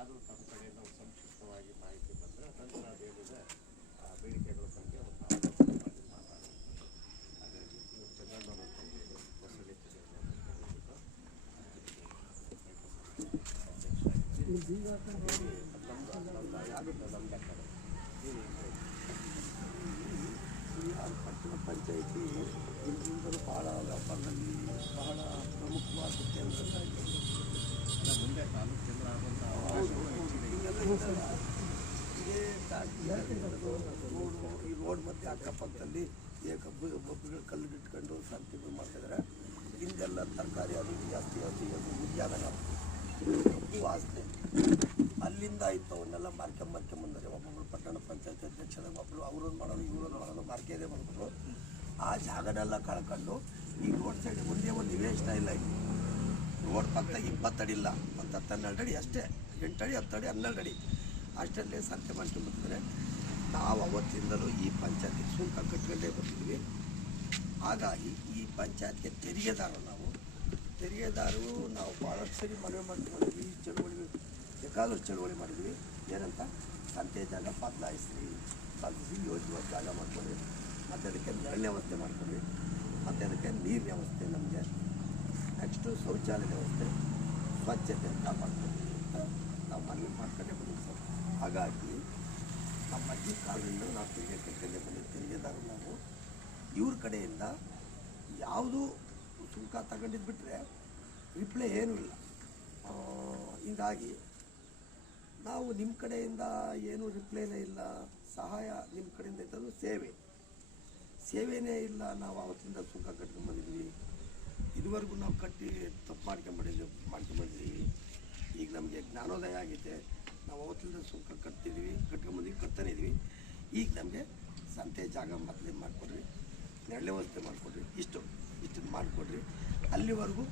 ಅದು ತಮ್ಮ ಕಡೆಯಿಂದ ಸಂಕ್ಷಿಪ್ತವಾಗಿ ಮಾಹಿತಿ ಬಂದರೆ ನಂತರ ಅದೇನಿದೆ ಬೇಡಿಕೆಗಳ ಬಗ್ಗೆ ಒಂದು ಮಾತಾಡೋದು. ಹಾಗಾಗಿ ಚಂದ್ರಣ್ಣವರು ಹೊಸಳ್ಳಿ ಪಟ್ಟಣ ಪಂಚಾಯಿತಿ ಹಿಂದಿಂದಲೂ ಬಹಳ ವ್ಯಾಪಾರದಲ್ಲಿ ಬಹಳ ಪ್ರಮುಖವಾದ ಕೇಂದ್ರದಲ್ಲಿ ಮುಂದೆ ತಾಲೂಕು ಕೇಂದ್ರ ಆಗುವಂಥ ಈ ರೋಡ್ ಮತ್ತೆ ಅಕ್ಕಪಕ್ಕದಲ್ಲಿ ಒಬ್ಬರುಗಳು ಕಲ್ಲು ಇಟ್ಕೊಂಡು ಸಂತಿಗಳು ಮಾಡ್ತಿದ್ದಾರೆ. ಹಿಂದೆಲ್ಲ ತರಕಾರಿ ಅದು ಜಾಸ್ತಿ ಉದ್ಯಾನ ಕಬ್ಬು ವಾಸನೆ ಅಲ್ಲಿಂದ ಆಯಿತು. ಅವನ್ನೆಲ್ಲ ಮಾರ್ಕೊಂಬಂದರೆ ಒಬ್ಬೊಬ್ಬರು ಪಟ್ಟಣ ಪಂಚಾಯತ್ ಅಧ್ಯಕ್ಷರಾಗ ಒಬ್ಬರು ಅವ್ರದ್ದು ಮಾಡೋದು ಇವ್ರದ್ದು ಮಾಡೋದು ಮಾರ್ಕೆದೇ ಮಾಡಿದ್ರು. ಆ ಜಾಗನೆಲ್ಲ ಕಳ್ಕೊಂಡು ಈಗ ರೋಡ್ ಸೈಡ್ ಒಂದೇ ಒಂದು ನಿವೇಶನ ಇಲ್ಲ. ಇಲ್ಲಿ ರೋಡ್ ಪಕ್ಕ 20 ಅಡಿ ಇಲ್ಲ, ಒಂದು 10-12 ಅಡಿ ಅಷ್ಟೇ, 8 ಅಡಿ 10 ಅಡಿ 12 ಅಡಿ ಅಷ್ಟಲ್ಲೇ ಸಂತೆ ಮಾಡ್ಕೊಂಡ್ಬರ್ತಾರೆ. ನಾವು ಅವತ್ತಿಂದಲೂ ಈ ಪಂಚಾಯತಿಗೆ ಸುಂಕ ಕಟ್ಕೊಂಡೇ ಬರ್ತಿದ್ವಿ. ಹಾಗಾಗಿ ಈ ಪಂಚಾಯತ್ಗೆ ತೆರಿಗೆದಾರರು ನಾವು ಭಾಳಷ್ಟು ಸರಿ ಮನವಿ ಮಾಡ್ಕೊಂಡಿದ್ವಿ. ಚಳುವಳಿ ಬೇಕಾದಷ್ಟು ಚಳುವಳಿ ಮಾಡಿದ್ವಿ. ಏನಂತ ಸಂತೆ ಜಾಗ ಬದಲಾಯಿಸಿ ಯೋಜನೆ ಜಾಗ ಮಾಡ್ಕೊಳ್ಳಿ, ಮತ್ತು ಅದಕ್ಕೆ ನೆರಳಿನ ವ್ಯವಸ್ಥೆ ಮಾಡ್ಕೊಳ್ಳಿ, ಮತ್ತು ಅದಕ್ಕೆ ನೀರಿನ ವ್ಯವಸ್ಥೆ, ನಮಗೆ ನೆಕ್ಸ್ಟು ಶೌಚಾಲಯ ವ್ಯವಸ್ಥೆ, ಸ್ವಚ್ಛತೆ ಕಾಪಾಡ್ತೀವಿ ಅಂತ ನಾವು ಮನವಿ ಮಾಡ್ಕೊಂಡೇ ಬಂದಿದ್ದೀವಿ ಸರ್. ಹಾಗಾಗಿ ನಮ್ಮ ಅಜ್ಜಿ ಕಾಲದಿಂದ ನಾವು ತೆರಿಗೆ ಕಟ್ಕೊಂಡೇ ಬಂದಿದ್ದು ತೆರಿಗೆದಾರರು. ನಾವು ಇವ್ರ ಕಡೆಯಿಂದ ಯಾವುದೂ ಸುಂಕ ತಗೊಂಡಿದ್ದು ಬಿಟ್ಟರೆ ರಿಪ್ಲೈ ಏನೂ ಇಲ್ಲ. ಹೀಗಾಗಿ ನಾವು ನಿಮ್ಮ ಕಡೆಯಿಂದ ಏನು ರಿಪ್ಲೈನೇ ಇಲ್ಲ, ಸಹಾಯ ನಿಮ್ಮ ಕಡೆಯಿಂದ ಇದ್ದದ್ದು ಸೇವೆನೇ ಇಲ್ಲ. ನಾವು ಅವತ್ತಿಂದ ಸುಂಕ ಕಟ್ಕೊಂಡು ಬಂದಿದ್ವಿ. ಇದುವರೆಗೂ ನಾವು ಕಟ್ಟಿ ತಪ್ಪು ಮಾಡ್ಕೊಂಬಂದಿದ್ದೀವಿ. ಈಗ ನಮಗೆ ಜ್ಞಾನೋದಯ ಆಗಿದೆ. ನಾವು ಅವತ್ತಿಂದ ಸುಂಕ ಕಟ್ತಾನೆ ಇದ್ವಿ. ಈಗ ನಮಗೆ ಸಂತೆ ಜಾಗ ಮೊದಲೇ ಮಾಡಿಕೊಡ್ರಿ, ನೆರಳೆ ವ್ಯವಸ್ಥೆ ಮಾಡಿಕೊಡ್ರಿ, ಇಷ್ಟು ಮಾಡಿಕೊಡ್ರಿ. ಅಲ್ಲಿವರೆಗೂ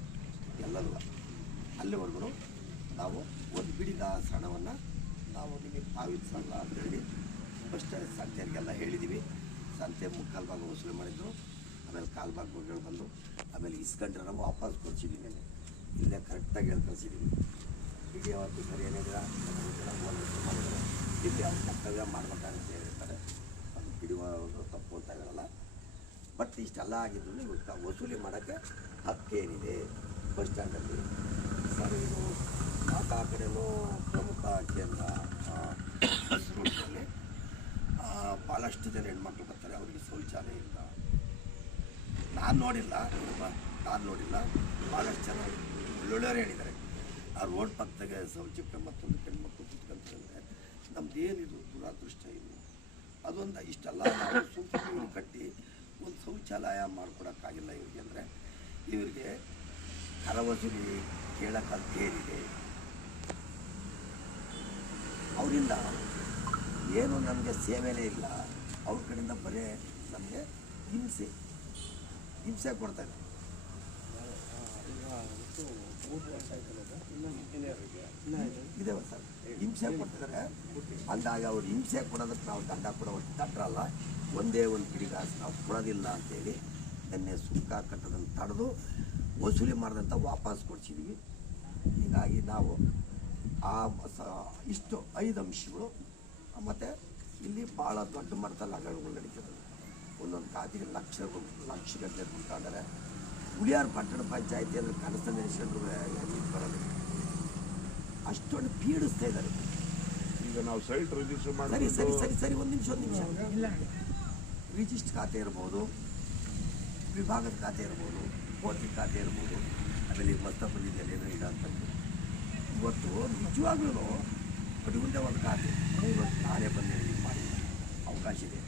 ಅಲ್ಲಿವರೆಗೂ ನಾವು ಒಂದು ಬಿಡಿದ ಹಣವನ್ನು ನಾವು ನಿಮಗೆ ಪಾವತಿಸಲ್ಲ ಅಂತೇಳಿ ಫಸ್ಟ್ ಸಂತೆಯರಿಗೆಲ್ಲ ಹೇಳಿದ್ದೀವಿ. ಸಂತೆ ಮುಕ್ಕಾಲು ಭಾಗ ವಸೂಲಿ ಮಾಡಿದ್ರು, ಆಮೇಲೆ ಕಾಲು ಭಾಗ ಹೋಗಿ ಬಂದು ಆಮೇಲೆ ಇಸ್ಕೊಂಡ್ರೆ ನಾವು ವಾಪಸ್ ಕೊಡ್ಸಿದ್ದೀವಿ. ಇಲ್ಲೇ ಕರೆಕ್ಟಾಗಿ ಹೇಳಿ ಕಳಿಸಿದ್ದೀವಿ. ಹೀಗೆ ಅವತ್ತು ಸರಿ ಏನಿಲ್ಲ ಮಾಡಿದರೆ ಇಲ್ಲಿ ಅವ್ರು ಕರ್ತವ್ಯ ಮಾಡ್ಬೇಕಂತ ಹೇಳಿರ್ತಾರೆ. ಅದು ಬಿಡುವುದು ತಪ್ಪು ಅಂತ ಹೇಳಲ್ಲ. ಬಟ್ ಇಷ್ಟೆಲ್ಲ ಆಗಿದ್ರು ನೀವು ವಸೂಲಿ ಮಾಡೋಕ್ಕೆ ಹಕ್ಕೇನಿದೆ ಬಸ್ ಸ್ಟ್ಯಾಂಡಲ್ಲಿ ಸರ್. ಇದು ಆ ಕಡೆಯೂ ಪ್ರಮುಖ ಕೇಂದ್ರ ಬಸ್ ರೂಟ್ನಲ್ಲಿ ಭಾಳಷ್ಟು ಜನ ಹೆಣ್ಮಕ್ಳು ಬರ್ತಾರೆ. ಅವರಿಗೆ ಶೌಚಾಲಯ ಇಲ್ಲ. ನಾನು ನೋಡಿಲ್ಲ, ಭಾಳಷ್ಟು ಜನ ಒಳ್ಳೊಳ್ಳೆಯವರು ಹೇಳಿದ್ದಾರೆ. ಆ ರೋಡ್ ಪಕ್ಕದಾಗೆ ಶೌಚಕ್ಕೆ ಮತ್ತೊಂದು ಹೆಣ್ಮಕ್ಳು ಕುತ್ಕೊಂತಾರೆ. ನಮ್ದೇನಿದು ದುರಾದೃಷ್ಟ ಇದು. ಅದೊಂದು ಇಷ್ಟೆಲ್ಲ ನಾವು ಸುಂಕಗಳು ಕಟ್ಟಿ ಒಂದು ಶೌಚಾಲಯ ಮಾಡ್ಕೊಡೋಕ್ಕಾಗಿಲ್ಲ ಇವ್ರಿಗೆ. ಅಂದರೆ ಇವರಿಗೆ ಕರ ವಸೂಲಿ ಕೇಳೋಕ್ಕೇನಿದೆ ಅವರಿಂದ ಏನು ನಮಗೆ ಸೇವೆನೇ ಇಲ್ಲ. ಅವ್ರ ಕಡೆಯಿಂದ ಬರೀ ನಮಗೆ ಹಿಂಸೆ ಕೊಡ್ತಾರೆ. ಇದೆ ಸರ್, ಹಿಂಸೆ ಕೊಡ್ತಿದ್ದಾರೆ. ಅಂದಾಗ ಅವ್ರು ಹಿಂಸೆ ಕೊಡೋದಕ್ಕೆ ನಾವು ದಂಡ ಕೊಡೋದು ದಡ್ರಲ್ಲ. ಒಂದೇ ಒಂದು ಕಿಡಿಗಾಸು ನಾವು ಕೊಡೋದಿಲ್ಲ ಅಂತೇಳಿ ನಿನ್ನೆ ಸುಂಕ ಕಟ್ಟೋದನ್ನು ತಡೆದು ವಸೂಲಿ ಮಾಡಿದಂಥ ವಾಪಸ್ ಕೊಡ್ಸಿದ್ದೀವಿ. ಹೀಗಾಗಿ ನಾವು ಇಷ್ಟು 5 ಅಂಶಗಳು. ಮತ್ತು ಇಲ್ಲಿ ಭಾಳ ದೊಡ್ಡ ಮಟ್ಟದಲ್ಲಿ ಹಗರಣಗಳು ನಡೀತದೆ. ಒಂದೊಂದು ಖಾತೆಗೆ ಲಕ್ಷಗಟ್ಟಲೆ ದುಡ್ಡು. ಹುಳಿಯಾರು ಪಟ್ಟಣ ಪಂಚಾಯತಿ ಅಂದರೆ ಕನಸು ನೆನೆಸ್ಕೊಂಡು ಬರೋದು ಅಷ್ಟೊಂದು ಪೀಡಿಸ್ತಾ ಇದ್ದಾರೆ. ಈಗ ನಾವು ಸೈಟ್ ರಿಜಿಸ್ಟರ್ ಮಾಡಿ ಸರಿ ಒಂದು ನಿಮಿಷ ರಿಜಿಸ್ಟರ್ ಖಾತೆ ಇರ್ಬೋದು, ವಿಭಾಗದ ಖಾತೆ ಇರ್ಬೋದು, ಕೋಟಿ ಖಾತೆ ಇರ್ಬೋದು, ಆಮೇಲೆ ಈಗ ಮತ್ತ ಬಂದಿದೆಯಲ್ಲ ಏನೋ ಇಲ್ಲ ಅಂತಂದು ಇವತ್ತು ನಿಜವಾಗ್ಲೂ ಬಡಿಗುಂದೆ ಒಂದು ಖಾತೆ 3 ವರ್ಷ ನಾನೇ ಬಂದೇಳಿ ಮಾಡಿಲ್ಲ. ಅವಕಾಶ ಇದೆ,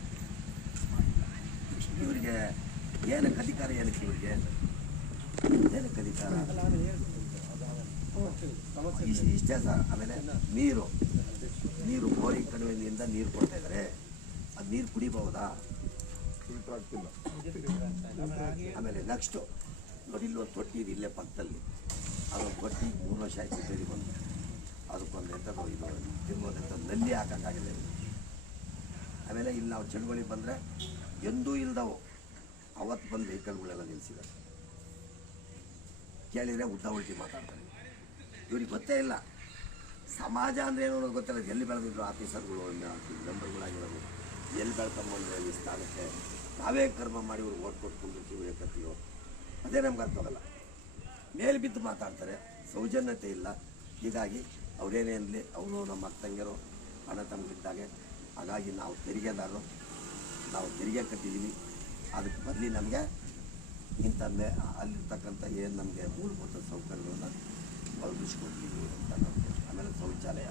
ಇವರಿಗೆ ಏನಕ್ಕೆ ಅಧಿಕಾರ, ಏನಕ್ಕೆ ಇವರಿಗೆ ಏನಕ್ಕೆ ಅಧಿಕಾರ? ಇಷ್ಟೇ ಸರ್. ಆಮೇಲೆ ನೀರು ಬೋರಿಂಗ್ ಕಣಿವೆಯಿಂದ ನೀರು ಕೊಡ್ತಾ ಇದ್ದಾರೆ. ಅದು ನೀರು ಕುಡಿಬಹುದಾ? ಆಮೇಲೆ ನೆಕ್ಸ್ಟು ನೋಡಿ, ಇಲ್ಲೊಂದು ತೊಟ್ಟಿ ಇದೆ ಇಲ್ಲೇ ಪಕ್ಕದಲ್ಲಿ. ಅದೊಂದು ತೊಟ್ಟಿ 3 ವರ್ಷ ಆಯ್ತು ಬೇರೆ ಬಂದು. ಅದಕ್ಕೊಂದು ಎಂಥದ್ದು ಇದು ತಿನ್ಬೋದಂತ ನಲ್ಲಿ ಹಾಕೋಕ್ಕಾಗಿದೆ. ಆಮೇಲೆ ಇಲ್ಲಿ ನಾವು ಚಳುವಳಿ ಬಂದರೆ ಎಂದೂ ಇಲ್ದವು ಅವತ್ತು ಬಂದು ವೆಹಿಕಲ್ಗಳೆಲ್ಲ ನಿಲ್ಲಿಸಿದ್ದಾರೆ. ಕೇಳಿದರೆ ಉಲ್ಟಿ ಮಾತಾಡ್ತಾರೆ. ಇವ್ರಿಗೆ ಗೊತ್ತೇ ಇಲ್ಲ. ಸಮಾಜ ಅಂದರೆ ಏನು ಅನ್ನೋದು ಗೊತ್ತಿಲ್ಲ. ಎಲ್ಲಿ ಬೆಳೆದಿದ್ರು ಆಫೀಸರ್ಗಳು ಮೆಂಬರ್ಗಳಾಗಿರೋರು ಎಲ್ಲಿ ಬೆಳ್ಕೊಂಬಂದ್ರೆ ಈ ಸ್ಥಾನಕ್ಕೆ ನಾವೇ ಕರ್ಮ ಮಾಡಿ ಇವ್ರು ಓಟ್ ಕೊಟ್ಕೊಂಡು ಇವ್ರೆ ಕತ್ತೀವೋ ಅದೇ ನಮ್ಗೆ ಅರ್ಥ ಆಗಲ್ಲ. ಮೇಲೆ ಬಿದ್ದು ಮಾತಾಡ್ತಾರೆ, ಸೌಜನ್ಯತೆ ಇಲ್ಲ. ಹೀಗಾಗಿ ಅವರೇನೇ ಅನ್ನಲಿ ಅವರು ನಮ್ಮ ಅಕ್ಕ ತಂಗಿಯರು ಅಣ್ಣ ತಮ್ಮಗಿದ್ದಾಗೆ. ಹಾಗಾಗಿ ನಾವು ತೆರಿಗೆದಾರರು, ನಾವು ತೆರಿಗೆ ಕಟ್ಟಿದ್ದೀವಿ. ಅದಕ್ಕೆ ಬದಲಿ ನಮಗೆ ಇಂಥ ಅಲ್ಲಿರ್ತಕ್ಕಂಥ ಏನು ನಮಗೆ ಮೂಲಭೂತ ಸೌಕರ್ಯಗಳನ್ನ ಒದಗಿಸ್ಕೊಡ್ತೀವಿ ಅಂತ ನಮಗೆ. ಆಮೇಲೆ ಶೌಚಾಲಯ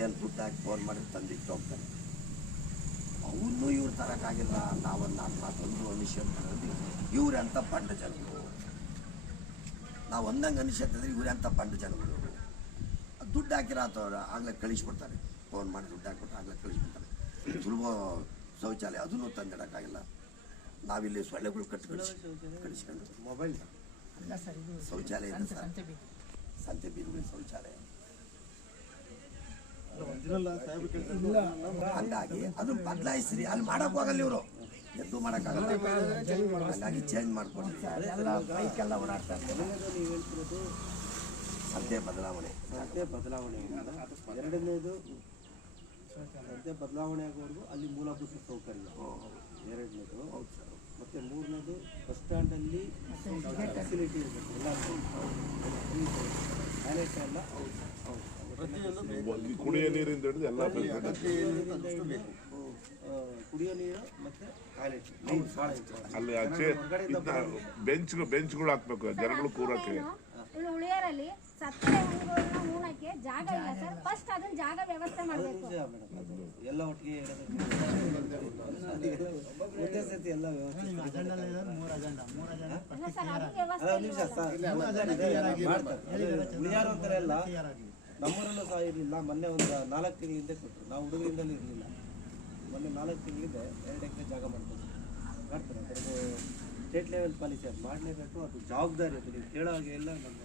ಏನು ದುಡ್ಡು ಹಾಕಿ ಫೋನ್ ಮಾಡಿ ತಂದಿಟ್ಟು ಹೋಗ್ತಾರೆ. ಅವನ್ನೂ ಇವ್ರು ತರೋಕ್ಕಾಗಿಲ್ಲ. ನಾವೊಂದು 4 ಮಾತೊಂದು ಅನಿಶ್ಚಿತ ಇವ್ರು ಅಂತ ಬಂಡ ಜನಗಳು. ನಾವು ಒಂದಂಗೆ ಅನಿಶ್ಚಿತ ಇವ್ರು ಅಂತ ಬಂಡ ಜನಗಳು. ದುಡ್ಡು ಹಾಕಿರತ್ತವ್ರು ಆಗಲೇ ಕಳಿಸ್ಬಿಡ್ತಾರೆ. ಫೋನ್ ಮಾಡಿ ದುಡ್ಡು ಹಾಕ್ಬಿಟ್ಟು ಆಗಲೇ ಕಳಿಸ್ಬಿಡ್ತಾರೆ. ಸುಲಭ ಶೌಚಾಲಯ ಅದನ್ನು ತಂದಿಡೋಕ್ಕಾಗಿಲ್ಲ. ನಾವಿಲ್ಲಿ ಸೊಳ್ಳೆಗಳು ಕಳಿಸ್ಕೊಂಡು ಮೊಬೈಲ್ ಶೌಚಾಲಯ ಇದೆ ಸರ್, ಸಂತೆ ಬೀದಿಗಳು ಶೌಚಾಲಯ. ಹಂಗಾಗಿ ಅದು ಬದಲಾಯಿಸ್ರಿ. ಅಲ್ಲಿ ಮಾಡಕ್ ಹೋಗಲ್ಲ ಇವರು, ಎದ್ದು ಮಾಡೋಕ್ಕಾಗಲ್ಲ. ಹಾಗಾಗಿ ಚೇಂಜ್ ಮಾಡ್ಕೊಂಡು ಎಲ್ಲ ಬೈಕೆಲ್ಲ ಓಡಾಡ್ತಾ ಇರ್ತಾರೆ. ನೀವು ಹೇಳ್ತಿರೋದು ಸಂತೆ ಬದಲಾವಣೆ. ಎರಡನೇದು ಸಂತೆ ಬದಲಾವಣೆ ಆಗೋವರೆಗೂ ಅಲ್ಲಿ ಮೂಲಭೂತ ಸೌಕರ್ಯ ಎರಡನೇದು. ಮತ್ತೆ ಮೂರನೇದು ಬಸ್ ಸ್ಟ್ಯಾಂಡಲ್ಲಿ ಫೆಸಿಲಿಟಿ ಇರಬೇಕು. ಎಲ್ಲ ಮ್ಯಾನೇಜ್ ಎಲ್ಲ ಕುಡಿಯೋ ನೀರಿಂದ ಹಿಡಿದು ಎಲ್ಲ ಕುಡಿಯೋ ನೀರು ಮತ್ತೆ ಟಾಯ್ಲೆಟ್ ಅಲ್ಲಿ ಆಚೆ ಬೆಂಚ್ಗಳು ಹಾಕ್ಬೇಕು ಜನಗಳು ಕೂರಕ್ಕೆ. ಇಲ್ಲಿ ಉಳಿಯೋರಲ್ಲಿ ಸಕ್ಕರೆ ಹಣ್ಣುಗಳನ್ನ ಹೂಣಕ್ಕೆ ಜಾಗ ಇಲ್ಲ ಸರ್. ಫಸ್ಟ್ ಅದನ್ನ ಜಾಗ ವ್ಯವಸ್ಥೆ ಮಾಡಬೇಕು. ಎಲ್ಲ ಒಟ್ಟಿಗೆ ಒಂದೇ ಸರ್ತಿ ಎಲ್ಲ ವ್ಯವಸ್ಥೆ ಉಳಿಯಾರು ಅಂತಾರೆ ಎಲ್ಲ. ನಮ್ಮೂರಲ್ಲೂ ಸಹ ಇರಲಿಲ್ಲ. ಮೊನ್ನೆ ಒಂದು 4 ತಿಂಗಳಿಂದ ಕೊಟ್ಟರು. ನಾವು ಹುಡುಗರಿಂದಲೂ ಇರಲಿಲ್ಲ. ಮೊನ್ನೆ 4 ತಿಂಗಳಿಂದ 2 ಎಕರೆ ಜಾಗ ಮಾಡ್ತಾರೆ. ಅದರದ್ದು ಸ್ಟೇಟ್ ಲೆವೆಲ್ ಪಾಲಿಸಿ ಅದು ಮಾಡಲೇಬೇಕು. ಅದು ಜವಾಬ್ದಾರಿ. ಅದು ನೀವು ಕೇಳೋ ಹಾಗೆ ಎಲ್ಲ ನಮ್ಮ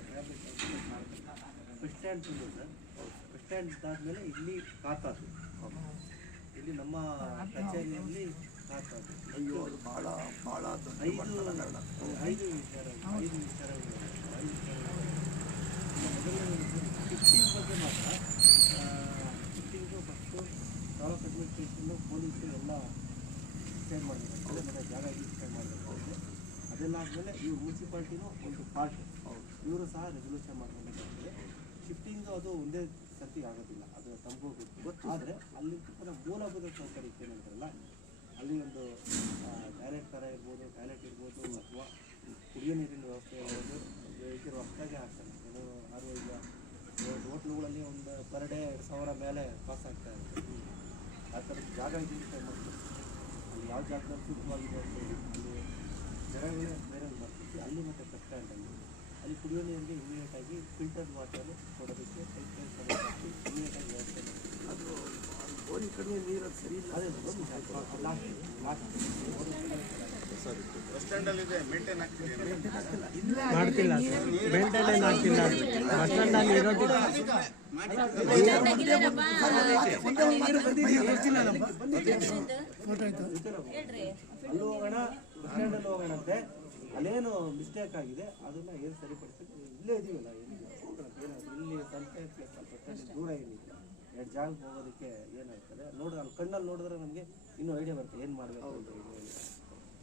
ಬಸ್ ಸ್ಟ್ಯಾಂಡ್ ತಂದು ಸರ್. ಬಸ್ ಸ್ಟ್ಯಾಂಡ್ ಆದಮೇಲೆ ಇಲ್ಲಿ ಕಾತಾದು, ಇಲ್ಲಿ ನಮ್ಮ ಕಚೇರಿಯಲ್ಲಿ ಕಾತಾದು. ಅಯ್ಯೋ ಅದು ಭಾಳ ಭಾಳ ಐದು ವಿಚಾರಗಳು. 15 ಬಗ್ಗೆ ಮಾತ್ರ 15 ಫಸ್ಟು ತಾಲೂಕು ಅಡ್ಮಿನಿಸ್ಟ್ರೇಷನ್ನು ಪೊಲೀಸರು ಎಲ್ಲ ಡಿಸೈಡ್ ಮಾಡಬೇಕು. ಮತ್ತು ಜಾಗ ಡಿಸೈಡ್ ಮಾಡಬೇಕು. ಅದೆಲ್ಲ ಆದಮೇಲೆ ಇವ್ರು ಮುನ್ಸಿಪಾಲ್ಟಿನೂ ಒಂದು ಪಾರ್ಟ್ ಇವರು ಸಹ ರೆಸಲ್ಯೂಷನ್ ಮಾಡ್ಕೊಬೇಕಾಗ್ತದೆ. ಶಿಫ್ಟಿಂಗು ಅದು ಒಂದೇ ಸರ್ತಿ ಆಗೋದಿಲ್ಲ, ಅದು ತಮಗೂ ಗೊತ್ತು. ಆದರೆ ಅಲ್ಲಿರ್ತಕ್ಕಂಥ ಮೂಲಭೂತ ಸೌಕರ್ಯಕ್ಕೆ ಏನಂತಾರಲ್ಲ, ಅಲ್ಲಿ ಒಂದು ಟಾಯ್ಲೆಟ್ ಥರ ಇರ್ಬೋದು, ಟಾಯ್ಲೆಟ್ ಇರ್ಬೋದು, ಅಥವಾ ಕುಡಿಯೋ ನೀರಿನ ವ್ಯವಸ್ಥೆ ಇರ್ಬೋದು. ಇದರ ಹೊಸದಾಗಿ ಆಗ್ತದೆ. ಅದು 6-5 ಹೋಟ್ಲುಗಳಲ್ಲಿ ಒಂದು ಪರ್ ಡೇ 2,000 ಮೇಲೆ ಪಾಸ್ ಆಗ್ತಾ ಇರುತ್ತೆ. ಆ ಥರದ ಜಾಗ ಇದೆ ಮಾಡ್ತೀವಿ. ಅಲ್ಲಿ ಯಾವ ಜಾಗದಲ್ಲಿ ಸೂಕ್ತವಾಗಿದೆ ಅಂತ ಹೇಳಿ ಅಲ್ಲಿ ಜನಗಳೇ ಬೇರೆ ಮಾಡ್ತೀವಿ. ಅಲ್ಲಿ ಮತ್ತು ಬಸ್ ಸ್ಟ್ಯಾಂಡಲ್ಲಿ ಅಲ್ಲಿ ಕುಡಿಯೋ ನೀರಿಗೆ ಇಮಿಡಿಯೇಟಾಗಿ ಫಿಲ್ಟರ್ ವಾಟರ್ ಕೊಡೋದಕ್ಕೆ ಇಮಿಡಿಯೇಟಾಗಿ ವ್ಯವಸ್ಥೆ ಮಾಡ್ತೀವಿ. ಅದು ಬೋರಿ ಕಡಿಮೆ ನೀರು ಸರಿ ಇಲ್ಲ. ಅದೇ ಬಸ್ ಸ್ಟ್ಯಾಂಡಲ್ಲಿ ಇದೆ ಮೇಂಟೈನ್ ಆಗ್ತಿದೆ. ಮಾಡ್ತಿಲ್ಲ ಮೇಂಟೈನ್ ಆಗ್ತಿಲ್ಲ. ಬಸ್ ಸ್ಟ್ಯಾಂಡಲ್ಲಿ ಇರೋದಿಲ್ಲ. ಅಲ್ಲೂ ಹೋಗೋಣ, ಬಸ್ ಸ್ಟ್ಯಾಂಡಲ್ಲಿ ಹೋಗೋಣಂತೆ. ಅಲ್ಲೇನು ಮಿಸ್ಟೇಕ್ ಆಗಿದೆ ಅದನ್ನು ಏನು ಸರಿಪಡಿಸಿ ಇಲ್ಲೇ ಇದೀವಲ್ಲ, ಇಲ್ಲಿ ಸಂತೆ ಪ್ಲಸ್ ಬಸ್ ಸ್ಟ್ಯಾಂಡ್ ದೂರ ಏನಿಲ್ಲ. 2 ಜಾಗಕ್ಕೆ ಹೋಗೋದಕ್ಕೆ ಏನಾಗ್ತದೆ ಅಲ್ಲಿ ಕಣ್ಣಲ್ಲಿ ನೋಡಿದ್ರೆ ನಮಗೆ ಇನ್ನೂ ಐಡಿಯಾ ಬರುತ್ತೆ ಏನು ಮಾಡಬೇಕು ಅಂತ ಹೇಳಿ.